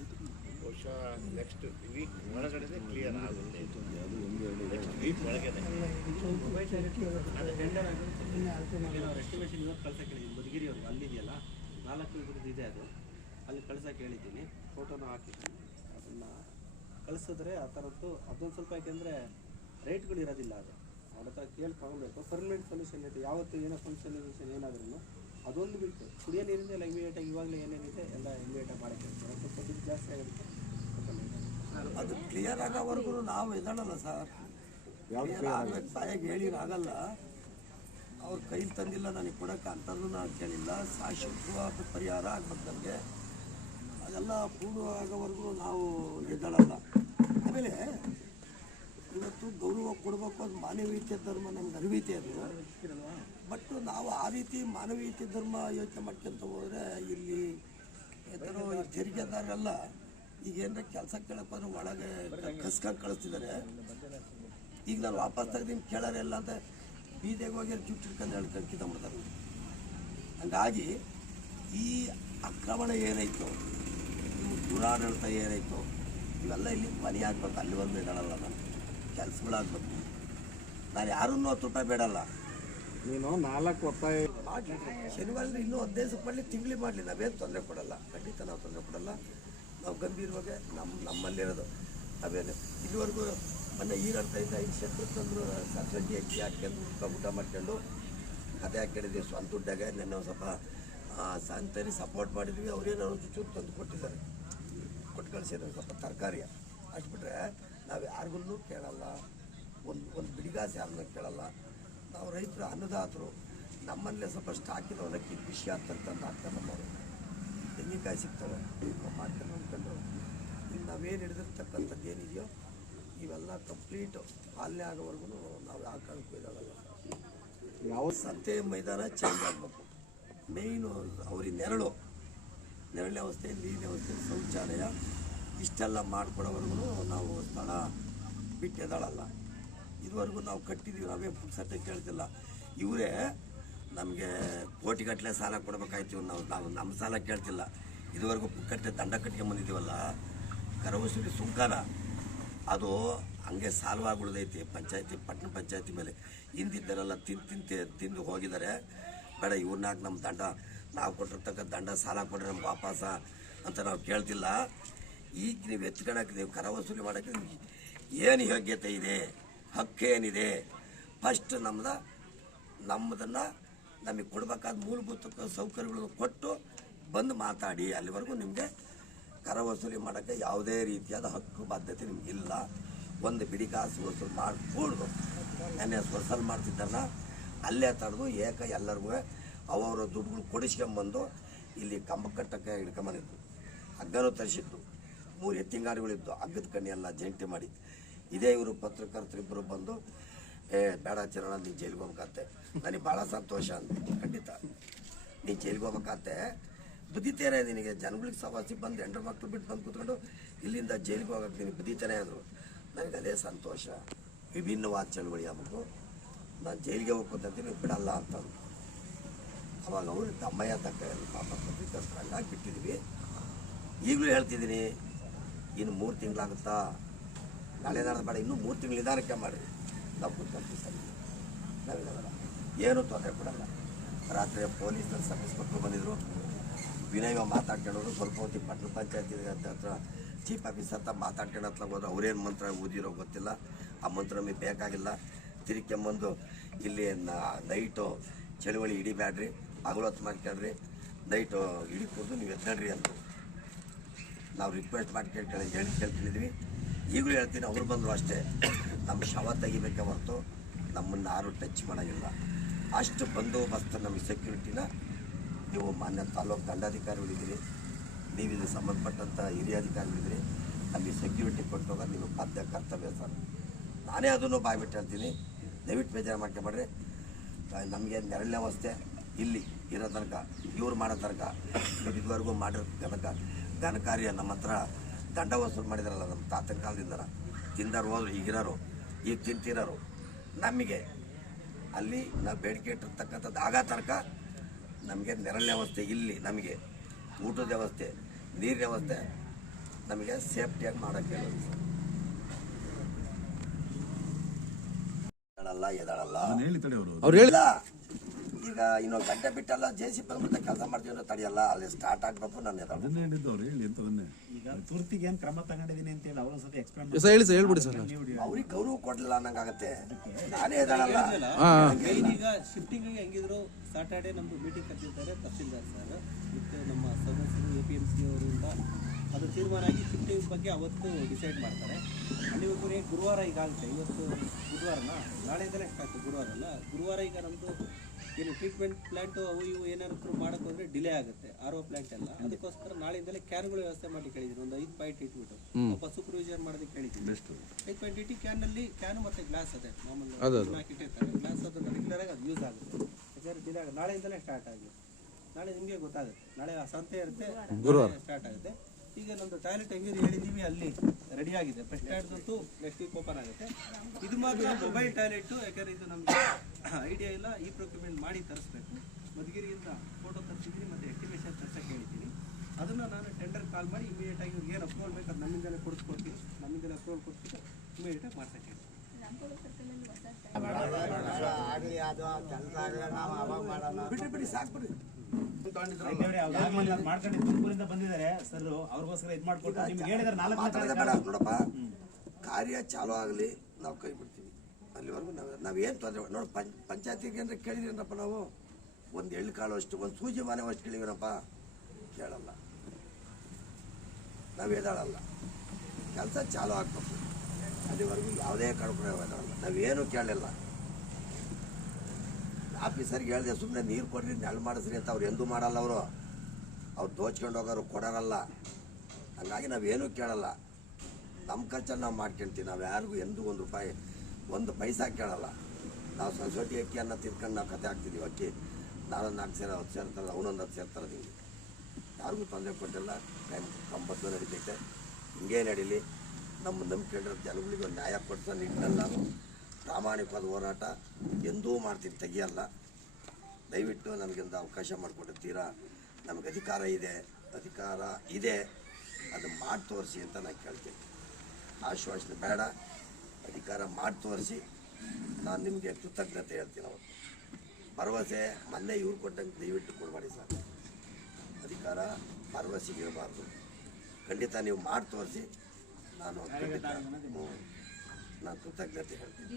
ಬಹುಶಃ ನೆಕ್ಸ್ಟ್ ವೀಕ್ ಒಳಗಡೆ ಕ್ಲಿಯರ್ ಆಗುತ್ತೆ ನೆಕ್ಸ್ಟ್ ವೀಕ್ ಒಳಗಡೆ ಅವ್ರ ಎಸ್ಟಿಮೇಷನ್ ಇವತ್ತು ಕಳ್ಸಕ್ಕೆ ಹೇಳಿದ್ದೀನಿ ಬದಗಿರಿ ಅವ್ರಿಗೆ ಅಲ್ಲಿದೆಯಲ್ಲ 4 ಇದ್ರದ್ದು ಇದೆ ಅದು ಅಲ್ಲಿ ಕಳ್ಸಕ್ಕೆ ಹೇಳಿದ್ದೀನಿ ಫೋಟೋನ ಹಾಕಿದ್ದೀನಿ ಅದನ್ನು ಕಳಿಸಿದ್ರೆ ಆ ಥರದ್ದು ಅದೊಂದು ಸ್ವಲ್ಪ ಯಾಕೆಂದರೆ ರೇಟ್ಗಳು ಇರೋದಿಲ್ಲ ಅದು ಅವ್ರ ಹತ್ರ ಕೇಳಿ ತೊಗೊಬೇಕು ಪರ್ಮನೆಂಟ್ ಸೊಲ್ಯೂಷನ್ ಇದೆ ಯಾವತ್ತು ಏನೋ ಫಂಕ್ಷನ್ ಏನಾದ್ರೂ ಅದೊಂದು ಬಿಟ್ಟು ಕುಡಿಯೋ ನೀರಿಂದ ಎಲ್ಲ ಇಮಿಡಿಯೇಟಾಗಿ ಇವಾಗಲೇ ಏನೇನಿದೆ ಎಲ್ಲ ಇಮಿಡಿಯೇಟಾಗಿ ಮಾಡೋಕ್ಕೆ ಸ್ವಲ್ಪ ದುಡ್ಡು ಜಾಸ್ತಿ ಆಗುತ್ತೆ ಅದು ಕ್ಲಿಯರ್ ಆಗೋವರೆಗೂ ನಾವು ಇದಾಳಲ್ಲ ಸರ್ ಕ್ಲಿಯರ್ ಆಗ್ಬೇಕು ತಾಯಿಗೆ ಹೇಳಿರಾಗಲ್ಲ ಅವ್ರ ಕೈಲಿ ತಂದಿಲ್ಲ ನನಗೆ ಕೊಡೋಕೆ ಅಂಥದ್ದು ನಾನು ಕೇಳಿಲ್ಲ ಶಾಶ್ವತವಾದ ಪರಿಹಾರ ಆಗ್ಬೇಕು ನಮಗೆ ಅದೆಲ್ಲ ಪೂರ್ಣ ಆಗೋವರೆಗೂ ನಾವು ಎದ್ದಾಳಲ್ಲ ಆಮೇಲೆ ಇವತ್ತು ಗೌರವ ಕೊಡಬೇಕು ಅದು ಮಾನವೀಯತೆ ಧರ್ಮ ನಮ್ಗೆ ಅರಿವೈತೆ ಅದು ಬಟ್ ನಾವು ಆ ರೀತಿ ಮಾನವೀಯತೆ ಧರ್ಮ ಯೋಚನೆ ಮಾಡ್ಕೊಂತ ಹೋದರೆ ಇಲ್ಲಿ ಏನೋ ತೆರಿಗೆದಾರರೆಲ್ಲ ಈಗ ಏನಾರ ಕೆಲಸ ಕೇಳಕ್ಕೆ ಹೋದ್ರೆ ಒಳಗೆ ಕಸ್ಕೊಂಡು ಕಳಿಸ್ತಿದ್ದಾರೆ ಈಗ ನಾನು ವಾಪಸ್ ತೆಗ್ದು ಕೇಳೋರಿಲ್ಲ ಅಂತ ಬೀದಿಗೆ ಹೋಗಿ ಜುಟ್ಟು ಹಿಡ್ಕೊಂಡು ಹೇಳ್ಕೊಂಡು ಕಿತ್ಬಿಡ್ತಾರೆ ಹಂಗಾಗಿ ಈ ಆಕ್ರಮಣ ಏನಾಯಿತು ಇವು ದುರಾಡಳಿತ ಏನಾಯಿತು ಇವೆಲ್ಲ ಇಲ್ಲಿ ಮನೆ ಆಗ್ಬೇಕು ಅಲ್ಲಿ ಒಂದು ಇಡಲ್ಲ ನಾನು ಕೆಲಸಗಳಾಗ್ಬೇಕು ನಾನು ಯಾರನ್ನೂ 10 ರೂಪಾಯಿ ಬೇಡಲ್ಲ ನೀನು 4 ಒತ್ತಾಯ ಶನಿವಾರ ಇನ್ನೂ 15 ದಿವಸ ಮಾಡಲಿ ತಿಂಗ್ಳಿ ಮಾಡಲಿ ನಾವೇನು ತೊಂದರೆ ಕೊಡಲ್ಲ ಖಂಡಿತ ನಾವು ತೊಂದರೆ ಕೊಡಲ್ಲ ನಾವು ಗಂಭೀರವಾಗಿ ನಮ್ಮಲ್ಲಿರೋದು ನಾವೇನು ಇಲ್ಲಿವರೆಗೂ ಮೊನ್ನೆ ಈರಾಡ್ತಾಯಿದ್ದ ಈ ಶತ್ರು ತಂದರು ಸಬ್ಸಿಡಿ ಅಕ್ಕಿ ಹಾಕ್ಕೊಂಡು ಊಟ ಮಾಡ್ಕೊಂಡು ಕತೆ ಹಾಕೊಂಡಿದ್ವಿ ಸ್ವಂತ ದುಡ್ಡಾಗ ನೆನ್ನೆ ಒಂದು ಸ್ವಲ್ಪ ಸಂತರಿ ಸಪೋರ್ಟ್ ಮಾಡಿದ್ವಿ ಅವ್ರೇನೋ ಚೂರು ತಂದು ಕೊಟ್ಟಿದ್ದಾರೆ ಕೊಟ್ಟು ಕಳಿಸಿದ್ರು ಸ್ವಲ್ಪ ತರಕಾರಿ ಅಷ್ಟು ಬಿಟ್ಟರೆ ನಾವು ಯಾರಿಗೂ ಕೇಳಲ್ಲ ಒಂದು ಬಿಡಿಗಾಸು ಯಾರನ್ನ ಕೇಳಲ್ಲ ನಾವು ರೈತರು ಅನ್ನದಾತರು ನಮ್ಮಲ್ಲೇ ಸ್ವಲ್ಪ ಸ್ಟಾಕ್ ಇರೋದಕ್ಕೆ ವಿಷಯ ಅಂತಂದು ಹಾಕ್ತಾರೆ ನಮ್ಮವರು ತೆಂಗಿನಕಾಯಿ ಸಿಗ್ತವೆ ಮಾಡ್ಕೊಂಡು ಅಂದ್ಕೊಂಡು ಈಗ ನಾವೇನು ಹಿಡಿದಿರ್ತಕ್ಕಂಥದ್ದು ಏನಿದೆಯೋ ಇವೆಲ್ಲ ಕಂಪ್ಲೀಟ್ ಪಾಲನೆ ಆಗೋವರೆಗೂ ನಾವು ಯಾವ ಕಾರಣಕ್ಕೂ ಇದಾಗಲ್ಲ. ಯಾವ ಸಂತೆ ಮೈದಾನ ಚೇಂಜ್ ಆಗಬೇಕು. ಮೇಯ್ನು ಅವ್ರಿಗೆ ನೆರಳಿನ ವ್ಯವಸ್ಥೆ, ನೀರಿನ ವ್ಯವಸ್ಥೆ, ಶೌಚಾಲಯ ಇಷ್ಟೆಲ್ಲ ಮಾಡಿಕೊಡೋವರೆಗೂ ನಾವು ಸ್ಥಳ ಬಿಟ್ಟು ಎದಾಳಲ್ಲ. ಇದುವರೆಗೂ ನಾವು ಕಟ್ಟಿದ್ದೀವಿ, ನಾವೇ ಪುಕ್ಸಟ್ಟೆ ಕೇಳ್ತಿಲ್ಲ. ಇವರೇ ನಮಗೆ ಕೋಟಿಗಟ್ಟಲೆ ಸಾಲ ಕೊಡಬೇಕಾಯ್ತು. ನಾವು ನಮ್ಮ ಸಾಲ ಕೇಳ್ತಿಲ್ಲ. ಇದುವರೆಗೂ ಪುಕ್ಕಟ್ಟೆ ದಂಡ ಕಟ್ಕೊಂಬಂದಿದ್ದೀವಲ್ಲ, ಕರವಸೂಲಿ ಸುಂಕನ ಅದು ಹಂಗೆ ಸಾಲವಾಗ್ಬಿಡ್ದೈತಿ ಪಂಚಾಯತಿ, ಪಟ್ಟಣ ಪಂಚಾಯತಿ ಮೇಲೆ. ಹಿಂದಿದ್ದರೆಲ್ಲ ತಿಂದು ಹೋಗಿದ್ದಾರೆ. ಬೇಡ ಇವ್ರನ್ನಾಗ ನಮ್ಮ ದಂಡ, ನಾವು ಕೊಟ್ಟಿರ್ತಕ್ಕ ದಂಡ ಸಾಲ ಕೊಟ್ಟರೆ ನಮ್ಗೆ ವಾಪಸ ಅಂತ ನಾವು ಕೇಳ್ತಿಲ್ಲ. ಈಗ ನೀವು ಎತ್ಕೊಳಕ್ಕೆ, ನೀವು ಕರವಸೂಲಿ ಮಾಡೋಕ್ಕೆ ಏನು ಯೋಗ್ಯತೆ ಇದೆ, ಹಕ್ಕೇನಿದೆ, ಫಸ್ಟ್ ನಮ್ಮದನ್ನು ನಮಗೆ ಕೊಡಬೇಕಾದ ಮೂಲಭೂತ ಸೌಕರ್ಯಗಳನ್ನು ಕೊಟ್ಟು ಬಂದು ಮಾತಾಡಿ. ಅಲ್ಲಿವರೆಗೂ ನಿಮಗೆ ಕರ ವಸೂಲಿ ಮಾಡೋಕ್ಕೆ ಯಾವುದೇ ರೀತಿಯಾದ ಹಕ್ಕು ಬಾಧ್ಯತೆ ನಿಮಗಿಲ್ಲ. ಒಂದು ಬಿಡಿ ಕಾಸು ವಸೂಲು ಮಾಡಿಕೊಡ್ದು. ನೆನ್ನೆ ವಸೂಲು ಮಾಡ್ತಿದ್ದಾರಲ್ಲ, ಅಲ್ಲೇ ತಡೆದು ಎಲ್ಲರಿಗೂ ಅವರ ದುಡ್ಡುಗಳು ಕೊಡಿಸ್ಕೊಂಬಂದು ಇಲ್ಲಿ ಕಂಬ ಕಟ್ಟಕ್ಕೆ ಹಿಡ್ಕೊಂಬಂದಿದ್ದು. ಹಗ್ಗನೂ ತರಿಸಿದ್ದು, 3 ಎತ್ತಿಂಗಾಡಿಗಳಿದ್ದು, ಹಗ್ಗದ ಕಣ್ಣಿ ಎಲ್ಲ ಜಂಟಿ ಮಾಡಿ. ಇದೇ ಇವರು ಪತ್ರಕರ್ತರಿಬ್ಬರು ಬಂದು ಬೇಡ ಚಿರಣ ನೀನು ಜೈಲಿಗೆ ಹೋಗ್ಬೇಕಂತೆ. ನನಗೆ ಭಾಳ ಸಂತೋಷ ಅಂತ. ಖಂಡಿತ ನೀನು ಜೈಲಿಗೆ ಹೋಗ್ಬೇಕಂತೆ, ಬುದ್ಧಿತೇನೆ ನಿನಗೆ. ಜನಗಳಿಗೆ ಸವಾಸಿ ಬಂದು 2 ಮಕ್ಕಳು ಬಿಟ್ಟು ಬಂದು ಕೂತ್ಕೊಂಡು ಇಲ್ಲಿಂದ ಜೈಲಿಗೆ ಹೋಗಕ್ಕೆ ನಿನಗೆ ಬುದ್ಧಿತೇನೆ ಅಂದರು. ನನಗೆ ಅದೇ ಸಂತೋಷ. ವಿಭಿನ್ನವಾದ ಚಳುವಳಿ ಆಗ್ಬೇಕು, ನಾನು ಜೈಲಿಗೆ ಹೋಗ್ಕೊತೀನಿ, ನೀವು ಬಿಡಲ್ಲ ಅಂತಂದು. ಅವಾಗ ಅವರು ತಮ್ಮಯ್ಯ ತಕ್ಕ ಪಾಪ ಪತ್ರಿಕರ್ತರಂಗಾಗಿ ಬಿಟ್ಟಿದ್ದೀವಿ. ಈಗಲೂ ಹೇಳ್ತಿದ್ದೀನಿ, ಇನ್ನು 3 ತಿಂಗಳಾಗುತ್ತಾ, ನಾಳೆ ನಾಳೆ ಬೇಡ, ಇನ್ನೂ 3 ತಿಂಗಳು ನಿಧಾನಕ್ಕೆ ಮಾಡಿ. ನಾವು ಕೂತ್ಕೊಂತೀವಿ ಸರಿ, ನಾವೇನಲ್ಲ, ಏನೂ ತೊಂದರೆ ಕೊಡಲ್ಲ. ರಾತ್ರಿ ಪೊಲೀಸರು ಸರ್ವಿಸ್ ಕೊಟ್ಟು ಬಂದಿದ್ರು. ವಿನಯ ಮಾತಾಡ್ಕೊಂಡವರು ಸ್ವಲ್ಪ ಹೊತ್ತಿಗೆ ಪಟ್ಟಣ ಪಂಚಾಯತಿ ಹತ್ರ ಚೀಫ್ ಆಫೀಸರ್ ಹತ್ರ ಮಾತಾಡ್ಕೊಂಡು ಹತ್ರ ಹೋದ್ರೆ ಅವ್ರೇನು ಮಂತ್ರ ಓದಿರೋ ಗೊತ್ತಿಲ್ಲ. ಆ ಮಂತ್ರ ನಮಗೆ ಬೇಕಾಗಿಲ್ಲ. ತಿರುಗ್ಕೊಂಬಂದು ಇಲ್ಲಿ ನೈಟು ಚಳುವಳಿ ಹಿಡಿಬ್ಯಾಡ್ರಿ, ಹಗಲು ಹೊತ್ತು ಮಾಡ್ಕೊಳ್ರಿ, ನೈಟು ಹಿಡಿಕೊಡ್ದು ನೀವು ಎದ್ದಡ್ರಿ ಅಂತ ನಾವು ರಿಕ್ವೆಸ್ಟ್ ಮಾಡಿ ಕೇಳ್ತಿದ್ದೀವಿ. ಈಗಲೂ ಹೇಳ್ತೀನಿ, ಅವ್ರು ಬಂದರು ಅಷ್ಟೇ, ನಮ್ಮ ಶವ ತೆಗಿಬೇಕೆ ಹೊರತು ನಮ್ಮನ್ನು ಯಾರು ಟಚ್ ಮಾಡೋಂಗಿಲ್ಲ. ಅಷ್ಟು ಬಂದೋಬಸ್ತು ನಮಗೆ ಸೆಕ್ಯೂರಿಟಿನ ನೀವು ಮಾನ್ಯ ತಾಲೂಕು ದಂಡಾಧಿಕಾರಿಗಳಿದ್ದೀರಿ, ನೀವು ಇದಕ್ಕೆ ಸಂಬಂಧಪಟ್ಟಂಥ ಹಿರಿಯ ಅಧಿಕಾರಿಗಳಿದ್ದೀರಿ, ನಮಗೆ ಸೆಕ್ಯೂರಿಟಿ ಕೊಟ್ಟೋಗ ನೀವು ಬಾಧ್ಯ ಕರ್ತವ್ಯ ಸರ್. ನಾನೇ ಅದನ್ನು ಬಾಯ್ಬಿಟ್ಟು ಹೇಳ್ತೀನಿ, ದಯವಿಟ್ಟು ಬೇಜಾರು ಮಾಡ್ಕೊಂಬೇಡ್ರಿ. ನಮಗೆ ನೆರಳಿನ ವ್ಯವಸ್ಥೆ ಇಲ್ಲಿ ಇರೋ ತನಕ, ಇವ್ರು ಮಾಡೋ ತನಕ, ಇದುವರೆಗೂ ಮಾಡಿರೋ ತನಕ ಘನಕಾರ್ಯ ನಮ್ಮ ಹತ್ರ ದಂಡ ವಸೂಲು ಮಾಡಿದಾರಲ್ಲ ನಮ್ಮ ತಾತನ ಕಾಲದಿಂದ. ತಿಂದವ್ರು ಹೋದ್ರು, ಈಗಿರೋರು ಈಗ ತಿಂತಿರೋರು. ನಮಗೆ ಅಲ್ಲಿ ನಾವು ಬೇಡಿಕೆ ಇಟ್ಟಿರ್ತಕ್ಕಂಥದ್ದು ಆಗ ತನಕ ನಮಗೆ ನೆರಳಿನ ವ್ಯವಸ್ಥೆ ಇಲ್ಲಿ, ನಮಗೆ ಊಟದ ವ್ಯವಸ್ಥೆ, ನೀರಿನ ವ್ಯವಸ್ಥೆ ನಮಗೆ ಸೇಫ್ಟಿಯಾಗಿ ಮಾಡೋಕ್ಕೆ ಹೇಳೋದು ಸರ್. ಎದಾಳಲ್ಲ ಅವ್ರು ಹೇಳಿಲ್ಲ. ಈಗ ಇನ್ನೊಂದು ಗಂಟೆ ಬಿಟ್ಟಲ್ಲ JCB ಬಂದ್ಬಿಟ್ಟು ಕೆಲಸ ಮಾಡ್ತೀವಿ ಅನ್ನೋ ತಡೆಯಲ್ಲ, ಅಲ್ಲಿ ಸ್ಟಾರ್ಟ್ ಆಗಬೇಕು. ನಾನು ಈಗ ತುರ್ತಿಗೆ ಏನು ಕ್ರಮ ತಗೊಂಡಿದ್ದೀನಿ ಅಂತ ಹೇಳಿ ಅವರು ಸತಿ ಎಕ್ಸ್ಪ್ಲೇನ್ ಹೇಳ್ಬಿಡಿ ಸರ್. ಅವ್ರಿಗೆ ಗೌರವ ಕೊಡಲಿಲ್ಲ ಅನ್ನಂಗಾಗತ್ತೆ. ನಾನೇ ಎದಾಳಲ್ಲ. ಈಗ ಶಿಫ್ಟಿಂಗ್ ಹೆಂಗಿದ್ರು ಸಾಟರ್ಡೆ ನಮ್ದು ಮೀಟಿಂಗ್ ಕರೆದಿದ್ದಾರೆ ತಹಸೀಲ್ದಾರ್ ಸರ್ ಮತ್ತು ನಮ್ಮ ಸದಸ್ಯರು APMC ಅವರಿಂದ. ಅದು ತೀರ್ಮಾನ ಆಗಿ ಶಿಫ್ಟಿಂಗ್ ಬಗ್ಗೆ ಅವತ್ತು ಡಿಸೈಡ್ ಮಾಡ್ತಾರೆ. ಅಲ್ಲಿವರೆಗೂ ಗುರುವಾರ ಈಗ ಆಗುತ್ತೆ. ಇವತ್ತು ಬುಧವಾರನ, ನಾಳೆಯಿಂದಲೇ ಸ್ಟಾರ್ಟ್. ಗುರುವಾರ ಅಲ್ಲ, ಗುರುವಾರ ಈಗ ನಮ್ಮದು ಏನು ಟ್ರೀಟ್ಮೆಂಟ್ ಪ್ಲಾಂಟು ಅವು ಇವು ಏನಾದ್ರು ಮಾಡೋಕೆ ಹೋದರೆ ಡಿಲೇ ಆಗುತ್ತೆ. RO ಪ್ಲಾಂಟ್ ಎಲ್ಲ. ಅದಕ್ಕೋಸ್ಕರ ನಾಳೆಯಿಂದಲೇ ಕ್ಯಾನ್ಗಳು ವ್ಯವಸ್ಥೆ ಮಾಡಿ ಕೇಳಿದ್ದೀನಿ. ಒಂದು 5 ಪಾಯಿಂಟ್ ಇಟ್ಬಿಟ್ಟು ಸ್ವಲ್ಪ ಸೂಪರ್ವೈಸರ್ ಮಾಡೋದಕ್ಕೆ ಕೇಳಿದ್ದೀನಿ. 5 ಪಾಯಿಂಟ್ ಇಟ್ಟು ಕ್ಯಾನಲ್ಲಿ ಕ್ಯಾನು ಮತ್ತು ಗ್ಲಾಸ್ ಅದೇ ಮಾಮೂಲಿ ಹಾಕಿಟ್ಟಿರ್ತಾರೆ. ಗ್ಲಾಸ್ ಅದನ್ನು ರೆಗ್ಯುಲರಾಗಿ ಅದು ಯೂಸ್ ಆಗುತ್ತೆ. ಯಾಕಂದರೆ ಡಿಲೇ ಆಗುತ್ತೆ. ನಾಳೆಯಿಂದಲೇ ಸ್ಟಾರ್ಟ್ ಆಗಿದೆ. ನಾಳೆ ನಿಮಗೆ ಗೊತ್ತಾಗುತ್ತೆ. ನಾಳೆ ಆ ಸಂತೆ ಇರುತ್ತೆ, ಸ್ಟಾರ್ಟ್ ಆಗುತ್ತೆ. ಈಗ ನಮ್ಮದು ಟಾಯ್ಲೆಟ್ ಹೆಂಗೆ ಹೇಳಿದ್ದೀವಿ, ಅಲ್ಲಿ ರೆಡಿ ಆಗಿದೆ. ಫಸ್ಟ್ ಸ್ಟ್ಯಾಂಡ್ದಂತೂ ನೆಕ್ಸ್ಟ್ ವೀಕ್ ಓಪನ್ ಆಗುತ್ತೆ. ಇದು ಮಾತ್ರ ಮೊಬೈಲ್ ಟಾಯ್ಲೆಟು, ಯಾಕಂದರೆ ಇದು ನಮಗೆ ಐಡಿಯಾ ಇಲ್ಲ. ಈ ಪ್ರೊಕ್ಯೂರ್ಮೆಂಟ್ ಮಾಡಿ ತರಿಸ್ಬೇಕು. ಮಧುಗಿರಿಯಿಂದ ಫೋಟೋ ತರಿಸಿದ್ದೀನಿ ಮತ್ತು ಎಸ್ಟಿಮೇಷನ್ ತರ್ಸಕ್ಕೆ ಹೇಳಿದ್ದೀನಿ. ಅದನ್ನು ನಾನು ಟೆಂಡರ್ ಕಾಲ್ ಮಾಡಿ ಇಮಿಡಿಯೇಟಾಗಿ ಇವ್ರಿಗೆ ಏನು ಅಪ್ರೂವಲ್ ಬೇಕು ಅದು ನಮ್ಮಿಂದಲೇ ಕೊಡಿಸ್ಕೊಡ್ತೀನಿ. ನಮ್ಮಿಂದಲೇ ಅಪ್ರೂವಲ್ ಕೊಡ್ತಿದ್ದು ಇಮಿಡಿಯೇಟಾಗಿ ಮಾಡ್ಸಕ್ಕೆ ಹೇಳ್ತೀನಿ. ಬಿಡಿ ಸಾಕ್ಬಿಡಿ. ಮಾಡ್ಕೊಂಡು ತುಮಕೂರಿಂದ ಬಂದಿದ್ದಾರೆ ಸರ್, ಅವ್ರಿಗೋಸ್ಕರ ಇದು ಮಾಡ್ಕೊಟ್ಟು ನಿಮ್ಗೆ ಹೇಳಿದಾರೆ 4 ನೋಡಪ್ಪ, ಕಾರ್ಯ ಚಾಲೂ ಆಗಲಿ, ನಾವು ಕೈ ಬಿಡ್ತೀವಿ. ಅಲ್ಲಿವರೆಗೂ ನಾವೇನು ತೊಂದರೆ ನೋಡಿ. ಪಂಚಾಯತಿಗೆ ಅಂದರೆ ಕೇಳಿದ್ರೇನಪ್ಪ, ನಾವು ಒಂದು ಎಳ್ಳು ಕಾಳು ಅಷ್ಟು, ಒಂದು ಸೂಜಿ ಮನೆ ಅಷ್ಟು ಕೇಳಿದ್ರಪ್ಪ, ಕೇಳಲ್ಲ. ನಾವು ಎದಾಳಲ್ಲ. ಕೆಲಸ ಚಾಲೂ ಆಗ್ಬೇಕು. ಅಲ್ಲಿವರೆಗೂ ಯಾವುದೇ ಕಡ್ಪಡೆ ಎದಾಳಲ್ಲ. ನಾವೇನು ಕೇಳಲಿಲ್ಲ. ಆಫೀಸರ್ಗೆ ಹೇಳಿದೆ, ಸುಮ್ಮನೆ ನೀರು ಕೊಡ್ರಿ, ನೆರಳು ಮಾಡಿಸ್ರಿ ಅಂತ. ಅವ್ರು ಎಂದೂ ಮಾಡಲ್ಲ. ಅವ್ರು ದೋಚ್ಕೊಂಡು ಹೋಗೋರು ಕೊಡೋರಲ್ಲ. ಹಂಗಾಗಿ ನಾವೇನೂ ಕೇಳಲ್ಲ, ನಮ್ಮ ಖರ್ಚನ್ನು ನಾವು ಮಾಡ್ಕೊಳ್ತೀವಿ. ನಾವು ಯಾರಿಗೂ ಎಂದೂ ಒಂದು ಪೈಸಾ ಕೇಳಲ್ಲ. ನಾವು ಸೊಸೈಟಿ ಅಕ್ಕಿಯನ್ನು ತಿನ್ಕೊಂಡು ನಾವು ಕತೆ ಹಾಕ್ತಿದ್ದೀವಿ. ಅಕ್ಕಿ ನಾನೊಂದು 4 ಸೇರು 10 ಸೇರ್ತಾರೆ, ಅವನೊಂದು 10 ಸೇರ್ತಾರೆ. ನಿಮಗೆ ಯಾರಿಗೂ ತೊಂದರೆ ಕೊಟ್ಟಿಲ್ಲ. ಕಂಪತ್ತು ನಡೀತೈತೆ, ಹಿಂಗೇ ನಡೀಲಿ. ನಮ್ಮ ನಂಬಿಕೊಂಡಿರೋ ಜನಗಳಿಗೂ ನ್ಯಾಯ ಕೊಡಿಸೋ ನಿಟ್ಟಿನಲ್ಲಿ ನಾನು ಪ್ರಾಮಾಣಿಕವಾದ ಹೋರಾಟ ಎಂದೂ ಮಾಡ್ತೀನಿ, ತೆಗಿಯಲ್ಲ. ದಯವಿಟ್ಟು ನಮಗೊಂದು ಅವಕಾಶ ಮಾಡಿಕೊಟ್ಟಿರ್ತೀರಾ. ನಮಗೆ ಅಧಿಕಾರ ಇದೆ, ಅದು ಮಾಡಿ ತೋರಿಸಿ ಅಂತ ನಾನು ಕೇಳ್ತೀನಿ. ಆಶ್ವಾಸನೆ ಬೇಡ, ಅಧಿಕಾರ ಮಾಡಿ ತೋರಿಸಿ. ನಾನು ನಿಮಗೆ ಕೃತಜ್ಞತೆ ಹೇಳ್ತೀನಿ. ಅವತ್ತು ಭರವಸೆ ಮೊನ್ನೆ ಇವ್ರು ಕೊಟ್ಟಂಗೆ ದಯವಿಟ್ಟು ಕೊಡಬೇಡಿ ಸರ್. ಅಧಿಕಾರ ಭರವಸೆಗೆ ಇರಬಾರ್ದು. ಖಂಡಿತ ನೀವು ಮಾಡಿ ತೋರಿಸಿ. ನಾನು ಕೃತಜ್ಞತೆ ಹೇಳ್ತೀನಿ.